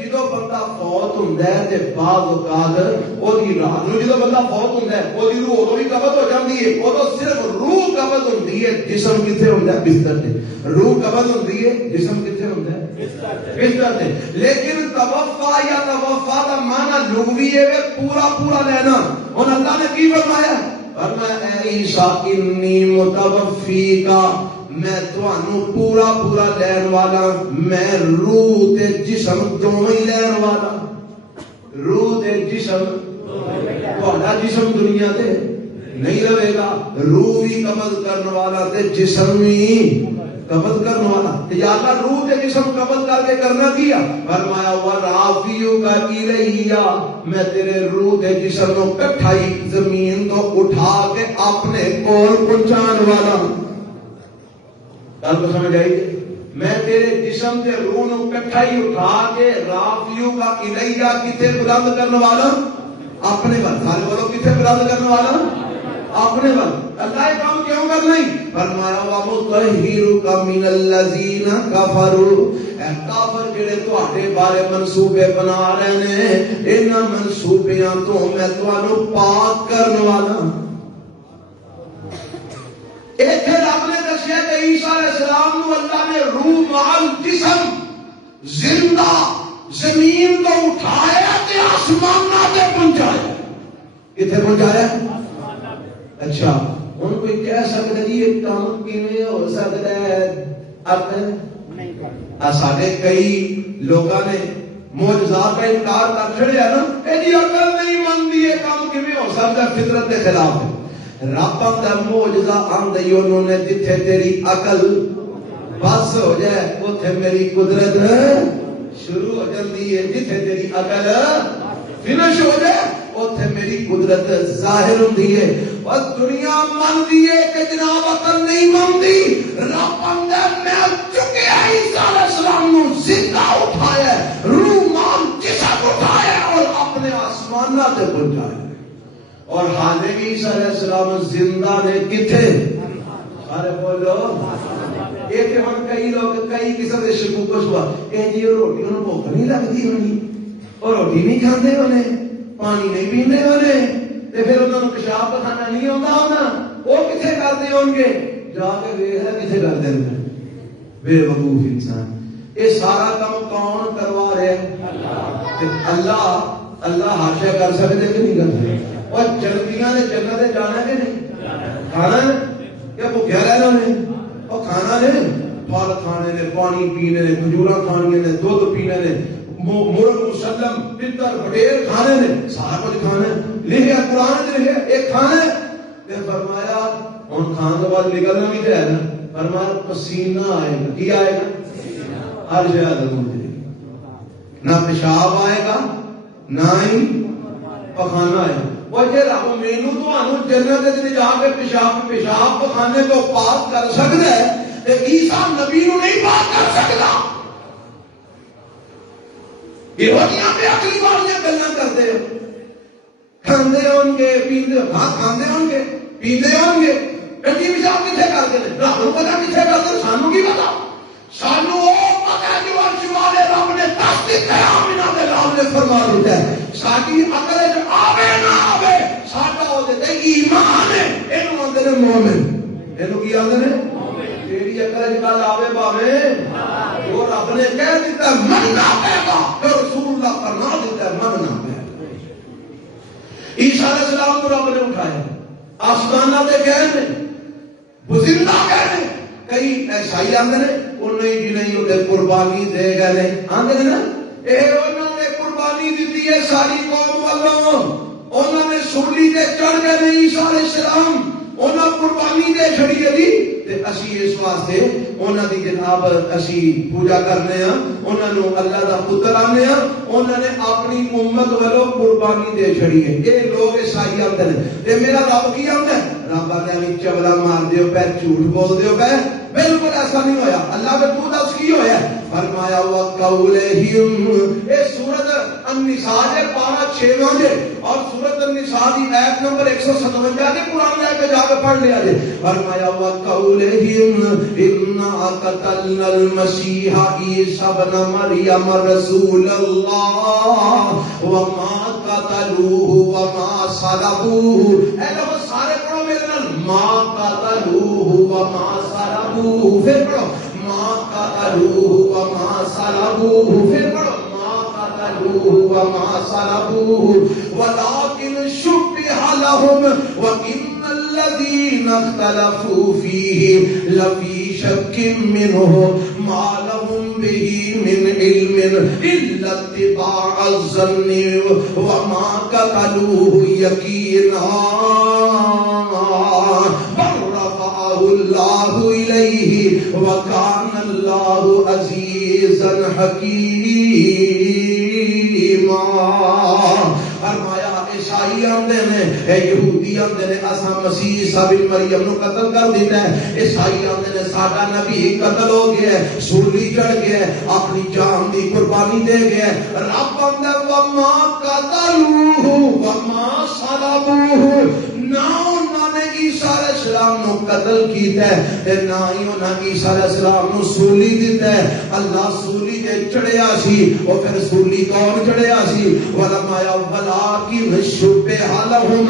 جدوں بندہ فوت ہوندا ہے تے بعض اوقات او دی رات نو جدوں بندہ فوت ہوندا ہے او دی روح اودوں بھی قبض ہو جاندی ہے، اودوں صرف روح قبض ہوندی ہے، جسم کتے ہوندا ہے؟ بستر تے۔ روح قبض ہوندی ہے، جسم کتے ہوندا ہے؟ بستر تے۔ لیکن توفا یا توفا دا معنی لغوی ہے پورا پورا لینا۔ اور اللہ نے کی فرمایا؟ فرمایا اے عیسیٰ انی متوفیک، میں تانوں پورا پورا لین والا، میں روح تے جسم دونوں لین والا۔ روح تے جسم، تہاڈا جسم دنیا تے نہیں رہے گا، روح بھی قبض کرنے والا تے جسم بھی قبض کرنے والا۔ یا اللہ روح تے جسم قبض کر کے کرنا کیا؟ فرمایا ورافعک الیہ، میں تیرے روح تے جسم کو کٹھائی زمین تو اٹھا کے اپنے کول پہنچان والا۔ گل کو سمجھ آئی؟ میں تیرے جسم تے روح نو کٹھائی اٹھا کے رافعک الیہ کتے بلند کرنے والا؟ اپنے ول۔ سارے بولو کتے بلند کرنے والا؟ اپنے ول۔ اللہ یہ کام کیوں کر نہیں؟ فرمایا وَمُطَهِّرُكَ مِنَ الَّذِينَ كَفَرُوا، اے کافر جڑے تہاڈے بارے منصوبے بنا رہے نے، انہاں منصوبیاں تو میں تانوں پاک کرنے والا۔ ایتھے رب نے دسیا کہ عیسیٰ علیہ السلام نو اللہ نے روح مال جسم زندہ زمین تو اٹھایا تے آسماناں تے پہنچایا۔ کتھے پہنچایا؟ اچھا ہن کوئی کہہ سکدا جی یہ کام کیویں ہو سکدا ہے؟ عقل نہیں پڑھتا۔ ساڈے کئی لوگاں نے معجزات کا انکار کر چھڑیا نا، اے جی عقل نہیں مندی، یہ کام کیویں ہو سکدا ہے؟ فطرت کے خلاف ہے۔ رب دا معجزہ آندا ہی انہوں نے جتھے تیری عقل بس ہو جائے اوتھے میری قدرت شروع ہو جاندی ہے، جتھے تیری عقل فنش ہو جائے اوتھے میری قدرت ظاہر ہوندی ہے۔ اور دنیا مانتی ہے کہ جناب عقل نہیں مانتی، رب آندا میں چکیا عیسیٰ علیہ السلام نو زندہ اٹھایا، آسمانہ تے پہنچایا اور حالے بھی عیسیٰ علیہ السلام زندہ نے کتھے سارے بولو ایک ہم کئی لوگ کئی قسم کے شکوک ہوا اے جی روٹی انہوں بھوک نہیں لگتی ہونی اور روٹی نہیں کھاندے ہونے پانی نہیں پیندے ہونے تے پھر انہوں نے پیشاب پخانا نہیں ہوتا ہونا وہ کتھے کرتے ہوں گے جا کے ویکھ کتھے کرتے ہیں بے وقوف انسان یہ سارا کام کون کروا رہے اللہ ہر شے کر سکتے کہ نہیں کر سکتے اور جنتیاں نے جنت جانا کہ نہیں کھانا ہے کیا بھوکیا رہنا نے اور کھانا نے پھل کھانے نے پانی پینے نے کھجوراں کھانیاں نے دودھ پینے نے مرغ مسلم پتر بٹیر کھانے نے سارا کچھ کھانا ہے لکھا قرآن میں لکھا ایک کھانا ہے تے فرمایا ہن کھان کے بعد نکلنا بھی تے ہے نا فرمایا پسینہ آئے گا کی آئے گا ہر شے نہ پیشاب آئے گا نہ ہی پخانا آئے گا وہ جے رب مینوں تانوں جنت وچ جا کے پیشاب پخانے تو پاک کر سکدا ہے تے عیسیٰ نبی نوں نہیں پاک کر سکدا یہ وجیاں پہ عقلی والیاں گلاں کردے ہو کھاندے ہون گے پیندے ہاں کھاندے ہون گے پیندے ہون گے ایڈی پیشاب کتھے کردے نے رب نوں پتہ کتھے کردے سانوں کی پتہ سانوں او پتہ جو عرش والے رب نے تصدیق ہے آمینہ دے رب نے فرما دتا ہے ساڈی عقل وچ آوے نہ آوے ساڈا او تے ایمان ہے اینو آندے نے مومن اینو کی آندے نے تیری عقل وچ گل آوے باویں جو رب نے کہہ دتا مننا پے گا جو رسول اللہ فرما دیتا ہے مننا پے عیسیٰ علیہ السلام کو رب نے اٹھایا آسمانہ تے گئے نے زندہ گئے نے کئی عیسائی آندے نے انہیں بھی نہیں ہوتے قربانی دے گئے نے آندے نا اے انہوں نے قربانی دیتی ہے ساری قوم والوں انہوں نے سولی تے چڑھ گئے نے عیسیٰ علیہ السلام انہوں قربانی دے چھڑی ہے دی تے اسی اس واسطے انہوں دی جناب اسی پوجا کرنے ہیں انہوں نے اللہ دا پتر آنے ہیں انہوں نے اپنی امت والوں قربانی دے چھڑی ہے یہ لوگ عیسائی آتے ہیں تے میرا رب کی آتا ہے رب آتے ہیں چبلا مار دیو پہ جھوٹ بول دیو پہ بالکل ایسا نہیں ہویا اللہ کے تو دس کی ہویا فرمایا وَقَوْلِهِمْ اے سورت النساء کے پارہ 6 جے اور سورت النساء کی آیت نمبر 157 کے قرآن لے کے جا کے پڑھ لیا جے فرمایا وَقَوْلِهِمْ إِنَّا قَتَلْنَا الْمَسِيحَ عِيسَى ابْنَ مَرْيَمَ رَسُولَ اللَّهِ وَمَا قَتَلُوهُ وَمَا صَلَبُوهُ اے لوگ سارے پڑھو میرے نال مَا قَتَلُوهُ وَمَا صَلَبُوهُ پھر پڑھو مَا قَتَلُوهُ وَمَا صَلَبُوهُ پھر پڑھو مَا قَتَلُوهُ وَمَا صَلَبُوهُ وَلَكِنْ شُبِّهَ لَهُمْ وَإِنَّ الَّذِينَ اخْتَلَفُوا فِيهِ لَفِي شَكٍّ مِّنْهُ مَا لَهُمْ بِهِ مِنْ عِلْمٍ إِلَّا اتِّبَاعَ الظَّنِّ وَمَا قَتَلُوهُ يَقِينًا اللہ الیہ وکان اللہ عزیزا حکیما فرمایا عیسائی آندے نے یہودی آندے نے اساں مسیح عیسیٰ بن مریم نو قتل کر دیتا ہے عیسائی آندے نے ساڈا نبی قتل ہو گیا ہے سولی چڑھ گیا ہے اپنی جان دی قربانی دے گیا ہے رب آندا وما قتلوہ وما صلبوہ نہ انہوں نے عیسیٰ علیہ السلام نو قتل کیتا ہے تے نہ ہی انہوں نے عیسیٰ علیہ السلام نو سولی دیتا ہے اللہ سولی دے چڑھیا سی اور پھر سولی کون چڑھیا سی ولمایا ولیکن شبہ لہم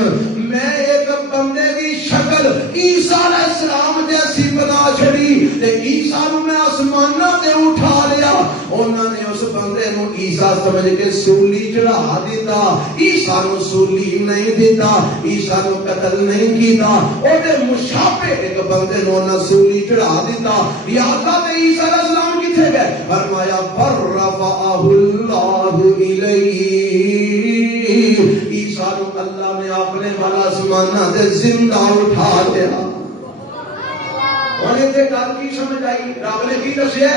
میں ایک بندے دی شکل عیسیٰ علیہ السلام جیسی بنا چھڑی تے عیسیٰ نو میں آسمانہ تے اٹھا لیا انہوں نے اس بندے نو عیسیٰ سمجھ کے سولی چڑھا دیتا عیسیٰ نو سولی نہیں دیتا عیسیٰ نو قتل نہیں کیتا اوڑے مشابہ ایک بندے نو نہ سولی چڑھا دیتا یا اللہ تے عیسیٰ علیہ السلام کتھے گئے فرمایا فرفعہ اللہ الیہ عیسیٰ نو اللہ نے اپنے والا آسمانہ تے زندہ اٹھا دیا انہیں تے گل کی سمجھ آئی رب نے کی دسیا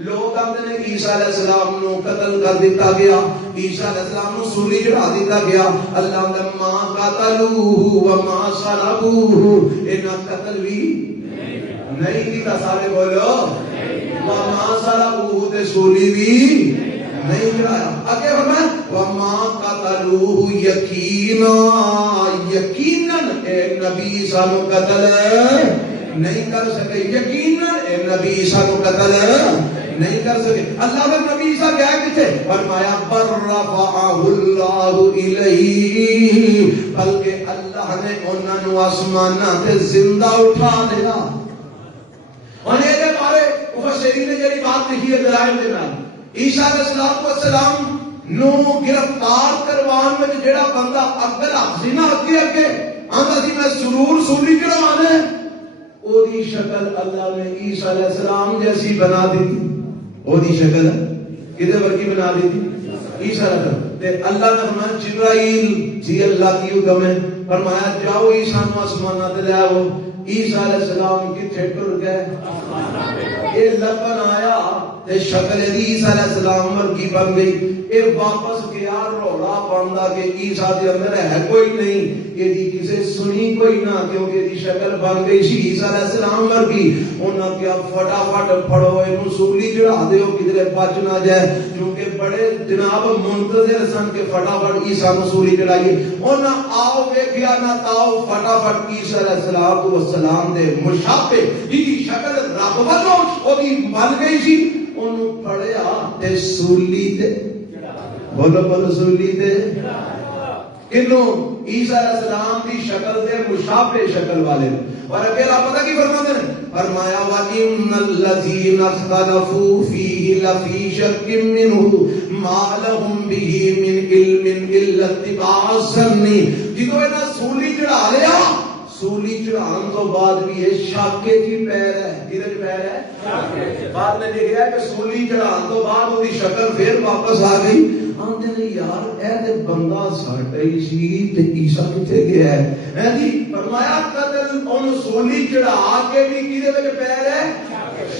لوگ آتے ہیں عیسیٰ علیہ السلام نو قتل کر دیتا گیا عیسیٰ علیہ السلام نو سولی چڑھا دیتا گیا اللہ نے ما قتلوہ وما صلبوہ انہاں قتل بھی نہیں کیتا سارے بولو وما صلبوہ تے سولی بھی نہیں چڑھایا. آگے فرمایا وما قتلوہ یقینا, یقیناً اے نبی عیسیٰ کو قتل نہیں کر سکے. یقیناً اے نبی عیسیٰ کو قتل نہیں کر سکے. اللہ نے نبی عیسیٰ کیا کہتے فرمایا بر رفعہ اللہ الیہ, بلکہ اللہ نے انہوں نے آسمانہ تے زندہ اٹھا دیا. اور یہ بارے مفسرین نے جڑی بات لکھی ہے دلائل دے نال, عیسیٰ علیہ السلام نو گرفتار کروان میں جڑا بندہ اگر حافظی نہ اگے اگے آندا سی میں ضرور سولی چڑھوانا ہے, او دی شکل اللہ نے عیسیٰ علیہ السلام جیسی بنا دی تھی. او دی شکل کدے ورگی بنا دی تھی عیسیٰ علیہ السلام. تے اللہ نے فرمایا جبرائیل جی اللہ کی حکم ہے, فرمایا جاؤ عیسیٰ کو آسمانہ تے لے آؤ. عیسیٰ علیہ السلام کتھے ٹر گئے, اے لبن آیا تے شکل دی عیسیٰ علیہ السلام ورگی بن گئی. اے واپس گیا رولا پاندا کہ عیسیٰ دے اندر ہے کوئی نہیں, یہ دی کسے سنی کوئی نہ, کیونکہ دی شکل بن گئی سی عیسیٰ علیہ السلام ورگی. انہاں کیا فٹافٹ پھڑو اینو سولی چڑھا دیو کدھر بچ نہ جائے, کیونکہ بڑے جناب منتظر سن کے فٹافٹ عیسیٰ کو سولی چڑھائیے. انہاں آؤ ویکھیا نہ تاؤ فٹافٹ عیسیٰ علیہ السلام دے مشابہ جی شکل رب والوں او دی بن گئی سی. انہوں پڑھیا تے سولی تے بولو بولو سولی تے کنوں عیسیٰ علیہ السلام دی شکل دے مشابہ شکل والے. اور اگر آپ پتہ کی فرماتے ہیں فرمایا وَإِنَّ الَّذِينَ اخْتَلَفُوا فِيهِ لَفِي شَكٍّ مِّنْهُ مَا لَهُم بِهِ مِنْ عِلْمٍ إِلَّا اتِّبَاعَ الظَّنِّ. جدوں انہاں سولی چڑھا لیا, سولی چڑھان تو بعد بھی یہ شاکے کی پیر ہے. کدھر پیر ہے؟ بعد نے لکھا ہے کہ سولی چڑھان تو بعد وہ شکل پھر واپس آ گئی. آندے نے یار اے تے بندہ ساڈا ہی سی تے عیسیٰ کتے گیا ہے جی. فرمایا قتل ان سولی چڑھا کے بھی کدے وچ پیر ہے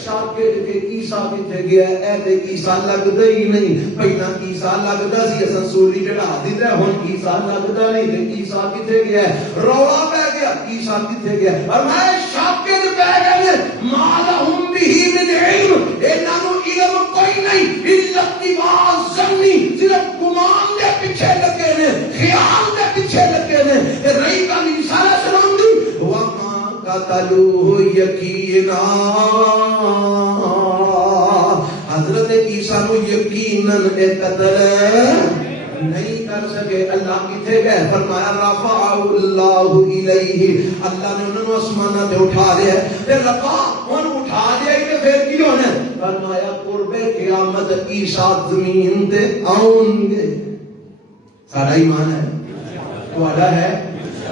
شاکے تے عیسیٰ کتے گیا ہے. اے تے عیسیٰ لگدا ہی نہیں. پہلا عیسیٰ لگدا سی اساں سولی چڑھا دتا, ہن عیسیٰ لگدا نہیں تے عیسیٰ کتے گیا ہے. رولا پہ گیا عیسیٰ کتے گیا. فرمایا شاکے تے پہ گئے مالہم بہ من علم, انہاں نوں علم کوئی نہیں الا اتباع الظن, صرف گمان دے پیچھے لگے نے, خیال دے پیچھے لگے نے. رہی گل عیسیٰ علیہ السلام دی وما قتلوہ یقینا, حضرت عیسیٰ کو یقیناً قتل نہیں کر سکے. اللہ کتھے گئے فرمایا رفعہ اللہ الیہ, اللہ نے انہوں نے آسمانہ تے اٹھا لیا. تے رفع ان اٹھا لیا تے پھر کی ہونا فرمایا قرب قیامت عیسیٰ زمین تے آؤں گے. سارا ایمان ہے تہاڈا ہے.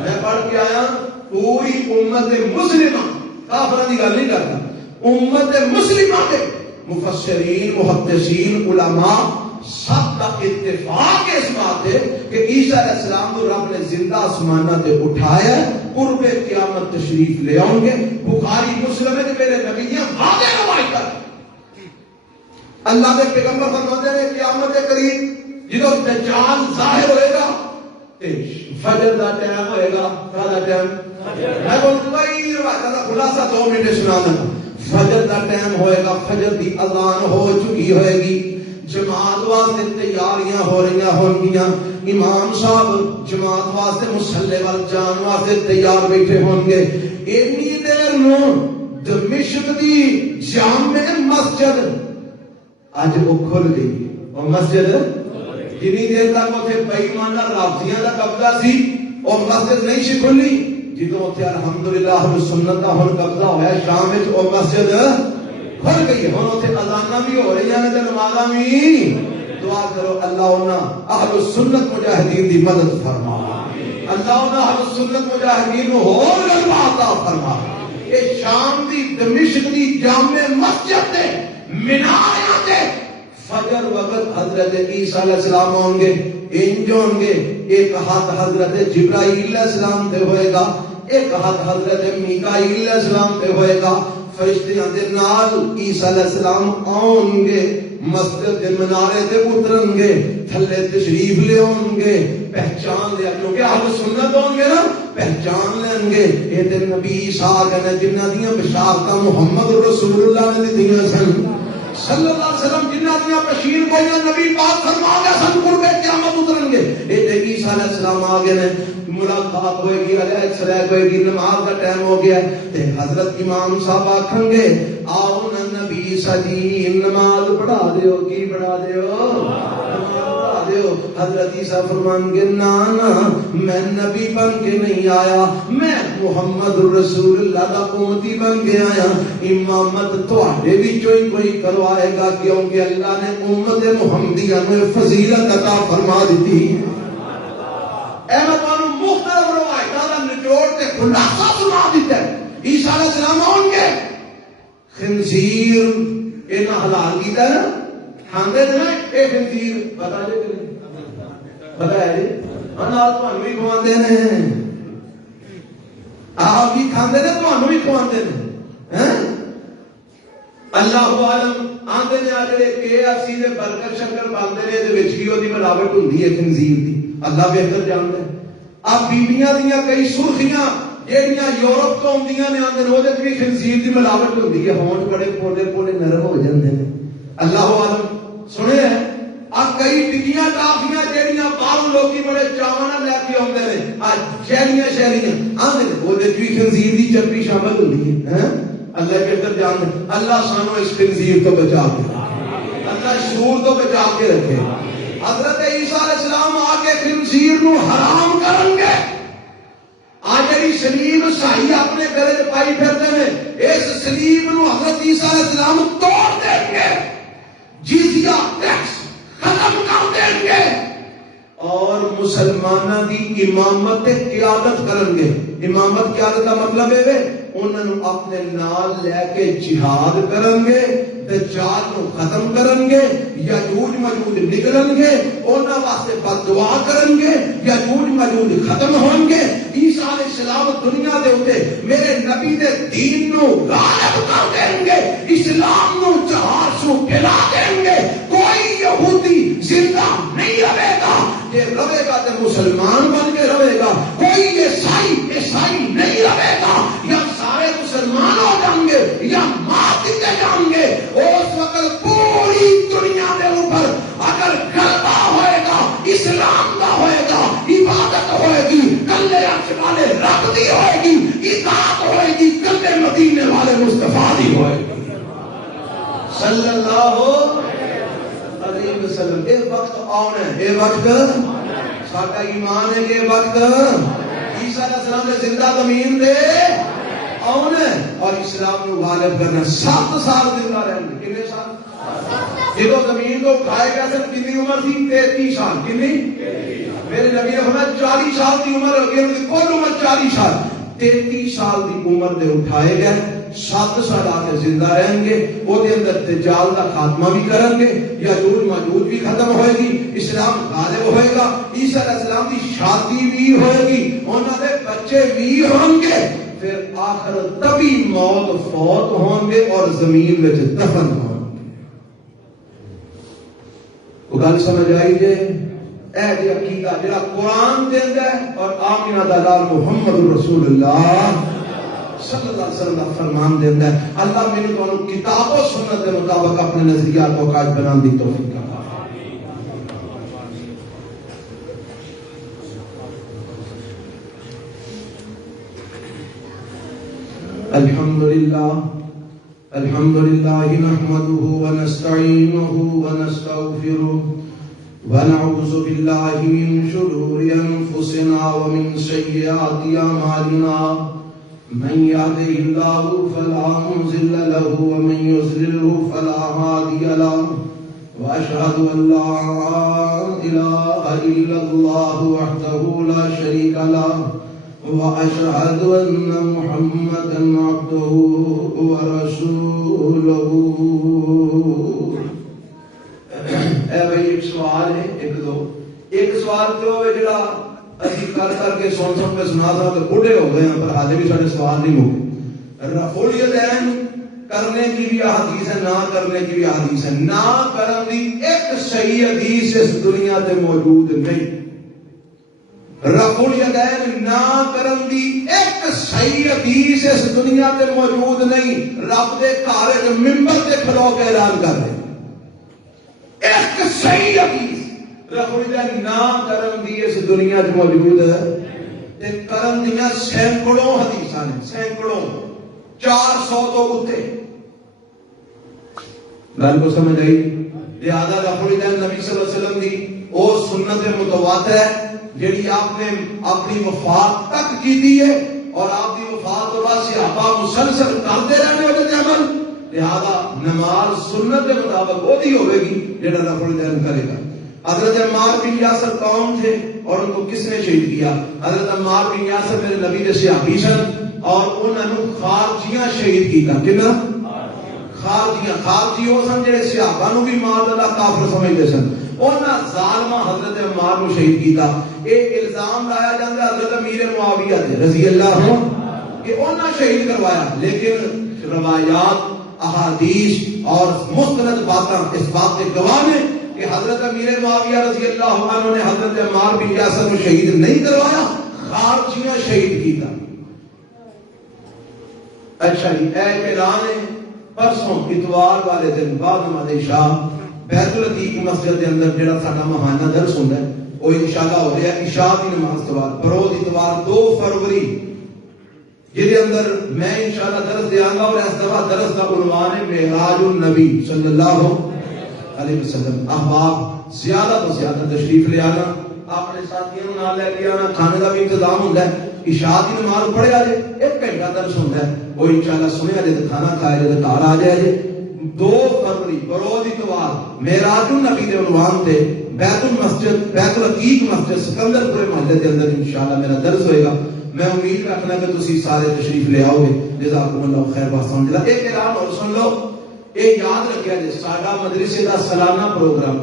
میں پڑھ کے آیا پوری امت مسلمہ, کافراں دی گل نہیں کرتا, امت مسلمہ کے مفسرین محدثین علماء سب کا اتفاق اس بات ہے کہ عیسیٰ علیہ السلام کو رب نے زندہ آسمانہ تے اٹھایا, قرب قیامت تشریف لے آؤں گے. بخاری مسلم میں میرے نبی نے واضح روایت کر اللہ کے پیغمبر فرماتے ہیں قیامت کے قریب جدو دجال ظاہر ہوئے گا فجر دا ٹائم ہوئے گا. کیا ٹائم؟ میں بولتا ہی روایت کا خلاصہ 2 منٹ سنا دوں. فجر دا ٹائم ہوئے گا, فجر دی اذان ہو چکی ہوئے گی, جماعت واسطے تیاریاں ہو رہی ہوں گیاں, امام صاحب جماعت واسطے مصلی وال جان واسطے تیار بیٹھے ہوں گے. اینی دیر نو دمشق دی جامع مسجد اج وہ کھل گئی. وہ مسجد جنی دیر تک اتنے بے ایمان رافضیاں کا قبضہ سی وہ مسجد نہیں سی کھلی. جدوں اتنے الحمدللہ اہل سنت کا ہن قبضہ ہوا شام وچ وہ مسجد کھل گئی. ہن اتنے اذاناں بھی ہو رہی ہیں تے نمازاں بھی. دعا کرو اللہ انہاں اہل سنت مجاہدین دی مدد فرما, اللہ انہاں اہل سنت مجاہدین کو اور غلبہ عطا فرما. اے شام دی دمشق دی جامع مسجد تے میناراں تے فجر وقت حضرت عیسیٰ علیہ السلام ہوں گے. انج ہوں گے, ایک ہاتھ حضرت جبرائیل علیہ السلام تے ہوئے گا, ایک ہاتھ حضرت میکائیل علیہ السلام تے ہوئے گا. فرشتیاں دے نال عیسیٰ علیہ السلام آؤں گے, مسجد دے منارے تے اترن گے, تھلے تشریف لے آؤں گے. پہچان لیا کیونکہ اہل سنت ہوں گے نا, پہچان لیں گے اے تے نبی عیسیٰ کہنے جنہ دیاں بشارتاں محمد رسول اللہ نے دیاں سن صلی اللہ علیہ وسلم, جنہ دیا پشین کوئی نبی پاک فرما گیا سن قربے قیامت اترن گے. اے عیسیٰ علیہ السلام آ گئے نے, ملاقات ہوئے گی, علیہ السلام ہوئے گی, نماز کا ٹائم ہو گیا تے حضرت امام صاحب آکھن گے آؤ نا نبی سجی نماز پڑھا دیو. کی پڑھا دیو؟ دیو. حضرت عیسیٰ فرمان گے نا نا میں نبی بن کے نہیں آیا, میں محمد رسول اللہ دا امتی بن کے آیا. امامت تواڈے وچوں ہی کوئی کروائے گا کیونکہ اللہ نے امت محمدیہ میں فضیلت عطا فرما دیتی. اے میں تانوں مختلف روایتاں دا نچوڑ تے خلاصہ سنا دیتا ہے. عیسیٰ علیہ السلام آن گے خنزیر انہاں حلال کیتا ہے نا, کھاندے نے اے خنزیر پتہ جے پتہ ہے جی انال تانوں بھی کھواندے نے, آپ بھی کھاندے نے تانوں بھی کھواندے نے ہیں. اللہ عالم آندے نے آ جڑے KFC دے برگر شکر بنتے نے دے وچ ہی اودی ملاوٹ ہوندی ہے خنزیر دی, اللہ بہتر جاندا ہے. اب بیبییاں دیاں کئی سرخیاں جہاں یورپ تو آدیاں نے آدھے وہ بھی خنزیر کی ملاوٹ ہوتی ہے, ہونٹ بڑے پوڑے پوڑے نرم ہو جاتے ہیں. اللہ عالم سنے ہیں اب کئی ٹکیاں ٹافیاں جہاں باہر لوگ بڑے چاواں لے کے آتے ہیں شہریاں شہریاں آدھے وہ بھی خنزیر کی چربی شامل ہوتی ہے. اللہ بہتر جانتے ہیں. اللہ سانو اس خنزیر تو بچا کے, اللہ شرور تو بچا کے رکھے. حضرت عیسیٰ علیہ السلام آ کے خنزیر نو حرام کریں گے. آج جڑی سلیب شاہی اپنے گلے پائی پھرتے ہیں, اس سلیب نو حضرت عیسیٰ علیہ السلام توڑ دیں گے, جزیہ ٹیکس ختم کر دیں گے اور مسلمانہ دی امامت قیادت کریں گے. امامت قیادت کا مطلب ہے انہوں نے اپنے نال لے کے جہاد کریں گے, دجال کو ختم کریں گے, یجوج مجوج نکلیں گے, انہاں واسطے بد دعا کریں گے, یجوج مجوج ختم ہوں گے. عیسیٰ علیہ السلام دنیا دے اوتے میرے نبی دے دین نو غالب کر دیں گے, اسلام نو چہار سو کھلا دیں گے. کوئی یہودی زندہ نہیں رہے گا, یہ رہے گا تو مسلمان بن کے رہے گا. کوئی عیسائی نہیں رہے گا, یا سارے مسلمان ہو جائیں گے یا مار دیتے جائیں گے. اس وقت پوری دنیا کے اوپر اگر غلبہ ہوئے گا اسلام کا ہوئے گا, عبادت ہوئے گی کلے عرش والے رب دی ہوئے گی, اطاعت ہوئے گی کلے مدینے والے مصطفیٰ دی ہوئے گی صلی اللہ علیہ وسلم. اے وقت آنا ہے, اے وقت ساڈا ایمان ہے کہ اے وقت عیسیٰ علیہ السلام نے زندہ زمین دے آنا اور اسلام نو غالب کرنا. 7 سال زندہ رہنے. کتنے سال؟ جدو زمین کو اٹھائے گیا سر کتنی عمر تھی؟ 33 سال. کتنی؟ میرے نبی نے فرمایا 40 سال کی عمر ہو گئی, ان کی کل عمر 40 سال. 33 سال کی عمر دے اٹھائے گئے, 7 سال آتے زندہ رہیں گے. وہ دے اندر دجال کا خاتمہ بھی کریں گے, یجوج ماجوج بھی ختم ہوئے گی, اسلام غالب ہوئے گا, عیسیٰ علیہ السلام کی شادی بھی ہوئے گی, انہوں نے بچے بھی ہوں گے. پھر آخر تبھی موت فوت ہوں گے اور زمین میں دفن ہوں گے. وہ گل سمجھ آئی جے؟ اے جی عقیدہ جڑا قرآن دیندا ہے اور آمینہ دا لال محمد رسول اللہ صلی اللہ علیہ وسلم کا فرمان دیندا ہے. اللہ میرے تو کتاب و سنت کے مطابق اپنے نظریات کو قائم بنانے دی توفیق عطا. الحمد لله نحمده ونستعينه ونستغفره ونعوذ بالله من شرور أنفسنا ومن سيئات أعمالنا. من يهده الله فلا مضل له ومن يضلل فلا هادي له. وأشهد أن لا إله إلا الله وحده لا شريك له وأشهد أن محمدا عبده ورسوله. اے بھائی ایک سوال ہے, ایک سوال تو ہے جڑا اسی کر کے سن کے سنا تھا تو بوڑھے ہو گئے ہیں پر آج بھی سارے سوال نہیں ہوئے. رفع الیدین کرنے کی بھی حدیث ہے, نہ کرنے کی بھی حدیث ہے. نہ کرنے کی ایک صحیح حدیث اس دنیا تے موجود نہیں. رفع الیدین نہ کرن دی ایک صحیح حدیث اس دنیا تے موجود نہیں. رب دے گھر وچ منبر تے کھلو کے اعلان کر دے صحیح حدیث رسول دا نام کرم دی اس دنیا وچ موجود ہے تے کرم دیاں سینکڑوں حدیثاں نے سینکڑوں 400 تو اوتے گل کو سمجھ آئی لہذا رسول دا نبی صلی اللہ علیہ وسلم دی او سنت متواتر ہے جڑی آپ نے اپنی وفات تک کی دی ہے اور آپ کی وفات کے بعد صحابہ مسلسل کرتے رہنے والے عمل لہذا نماز سنت کے مطابق وہی ہوے گی جڑا رسول دین کرے گا. حضرت عمار بن یاسر کون تھے اور ان کو کس نے شہید کیا؟ حضرت عمار بن یاسر میرے نبی کے صحابی سن اور انہوں نے خارجیاں شہید کیتا. کنا خارجی وہ سن جڑے صحابہ نو بھی مار اللہ کافر سمجھتے سن. انہاں ظالمہ حضرت عمار کو شہید کیتا. ایک الزام لایا جاتا ہے حضرت امیر معاویہ رضی اللہ عنہ کہ انہاں شہید کروایا لیکن روایات احادیث اور مستند باتاں اس بات کے گواہ ہیں کہ حضرت امیر معاویہ رضی اللہ عنہ نے حضرت عمار بن یاسر کو شہید نہیں کروایا خارجیاں شہید کیتا. اچھا جی اعلان ہے پرسوں اتوار والے دن بعد نماز عشاء بیت العتیق مسجد کے اندر جڑا ساڈا ماہانہ درس ہوندا ہے وہ انشاءاللہ ہو رہا ہے عشاء کی نماز کے بعد بروز اتوار 2 فروری جہدے اندر میں انشاءاللہ درس دیاں گا اور اس دفعہ درس کا عنوان ہے معراج النبی صلی اللہ علیہ وسلم. احباب زیادہ تو زیادہ تشریف لے آنا اپنے ساتھیوں نال لے کے آنا. کھانے کا بھی انتظام ہوندا ہے عشاء کی نماز پڑھے آ جائے 1 گھنٹہ درس ہوندا ہے وہ انشاءاللہ سنے آ جائے تو کھانا کھائے جائے تو گھر آ جائے. 2 فروری بروز اتوار معراج النبی کے عنوان تے بیت العتیق مسجد سکندر پورے محلے کے اندر انشاءاللہ میرا درس ہوئے گا. میں امید رکھنا کہ تسی سارے تشریف لے آؤ گے. جزاکم اللہ خیر. بات سمجھ لو ایک اعلان اور سن لو یہ یاد رکھیا جائے ساڈا مدرسے کا سالانہ پروگرام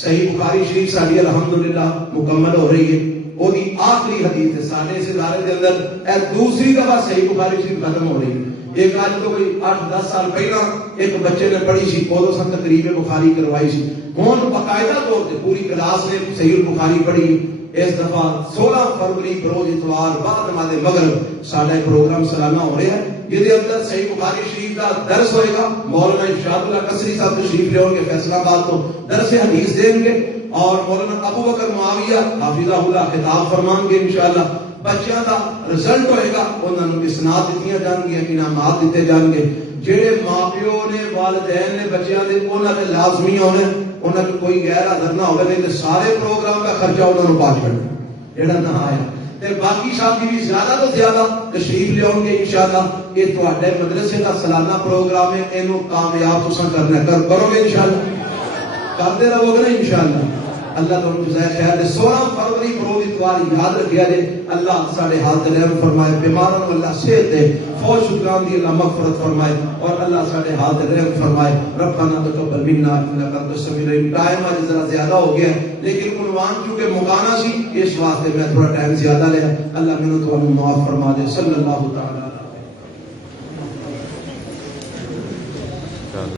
صحیح بخاری شریف ساری الحمدللہ مکمل ہو رہی ہے. وہ دی آخری حدیث ہے سارے اس ادارے کے اندر اے دوسری دفعہ صحیح بخاری شریف ختم ہو رہی ہے. ایک آج تو کوئی 8-10 سال پہلا ایک بچے نے پڑھی سی پودوں سے تقریب بخاری کروائی سی. ہوں باقاعدہ طور سے پوری کلاس نے صحیح بخاری پڑھی. اس دفعہ 16 فروری بروز اتوار بعد نماز مغرب ساڈا پروگرام سالانہ ہو رہا ہے جہدے اندر صحیح بخاری شریف کا درس ہوئے گا. مولانا ارشاد اللہ قصری صاحب تشریف لے گے فیصلہ آباد تو درس حدیث دیں گے اور مولانا ابو بکر معاویہ حافظہ اللہ خطاب فرمان گے انشاءاللہ. بچیاں دا رزلٹ ہوئے گا انہاں نوں اسناد دتیاں جان گے انعامات دیتے جان گے. جڑے ماں پیو نے والدین نے بچیاں دے انہاں دے لازمی ہونے انہاں کو کوئی غیر حاضر نہ ہوے نہیں تے سارے پروگرام کا خرچہ انہاں نوں پا چھڑنا جڑا نہ آیا. تے باقی ساتھی بھی زیادہ تو زیادہ تشریف لے آؤ گے انشاءاللہ. یہ تواڈے مدرسے کا سالانہ پروگرام ہے اینو کامیاب تساں کرنا کرو گے انشاءاللہ. کرتے رہو گے نا انشاءاللہ. اللہ تعالیٰ جزائے خیر دے. 16 فروری بروز اتوار یاد رکھیا جے. اللہ ساڈے حال تے رحم فرمائے. بیماروں کو اللہ صحت دے. فوج شکران دی اللہ مغفرت فرمائے اور اللہ ساڈے حال تے رحم فرمائے. ربنا تقبل منا انک انت السمیع العلیم. ٹائم آج ذرا زیادہ ہو گیا لیکن عنوان چونکہ مکانا سی اس واسطے میں تھوڑا ٹائم زیادہ لیا. اللہ مینوں تو معاف فرما دے. صلی اللہ تعالی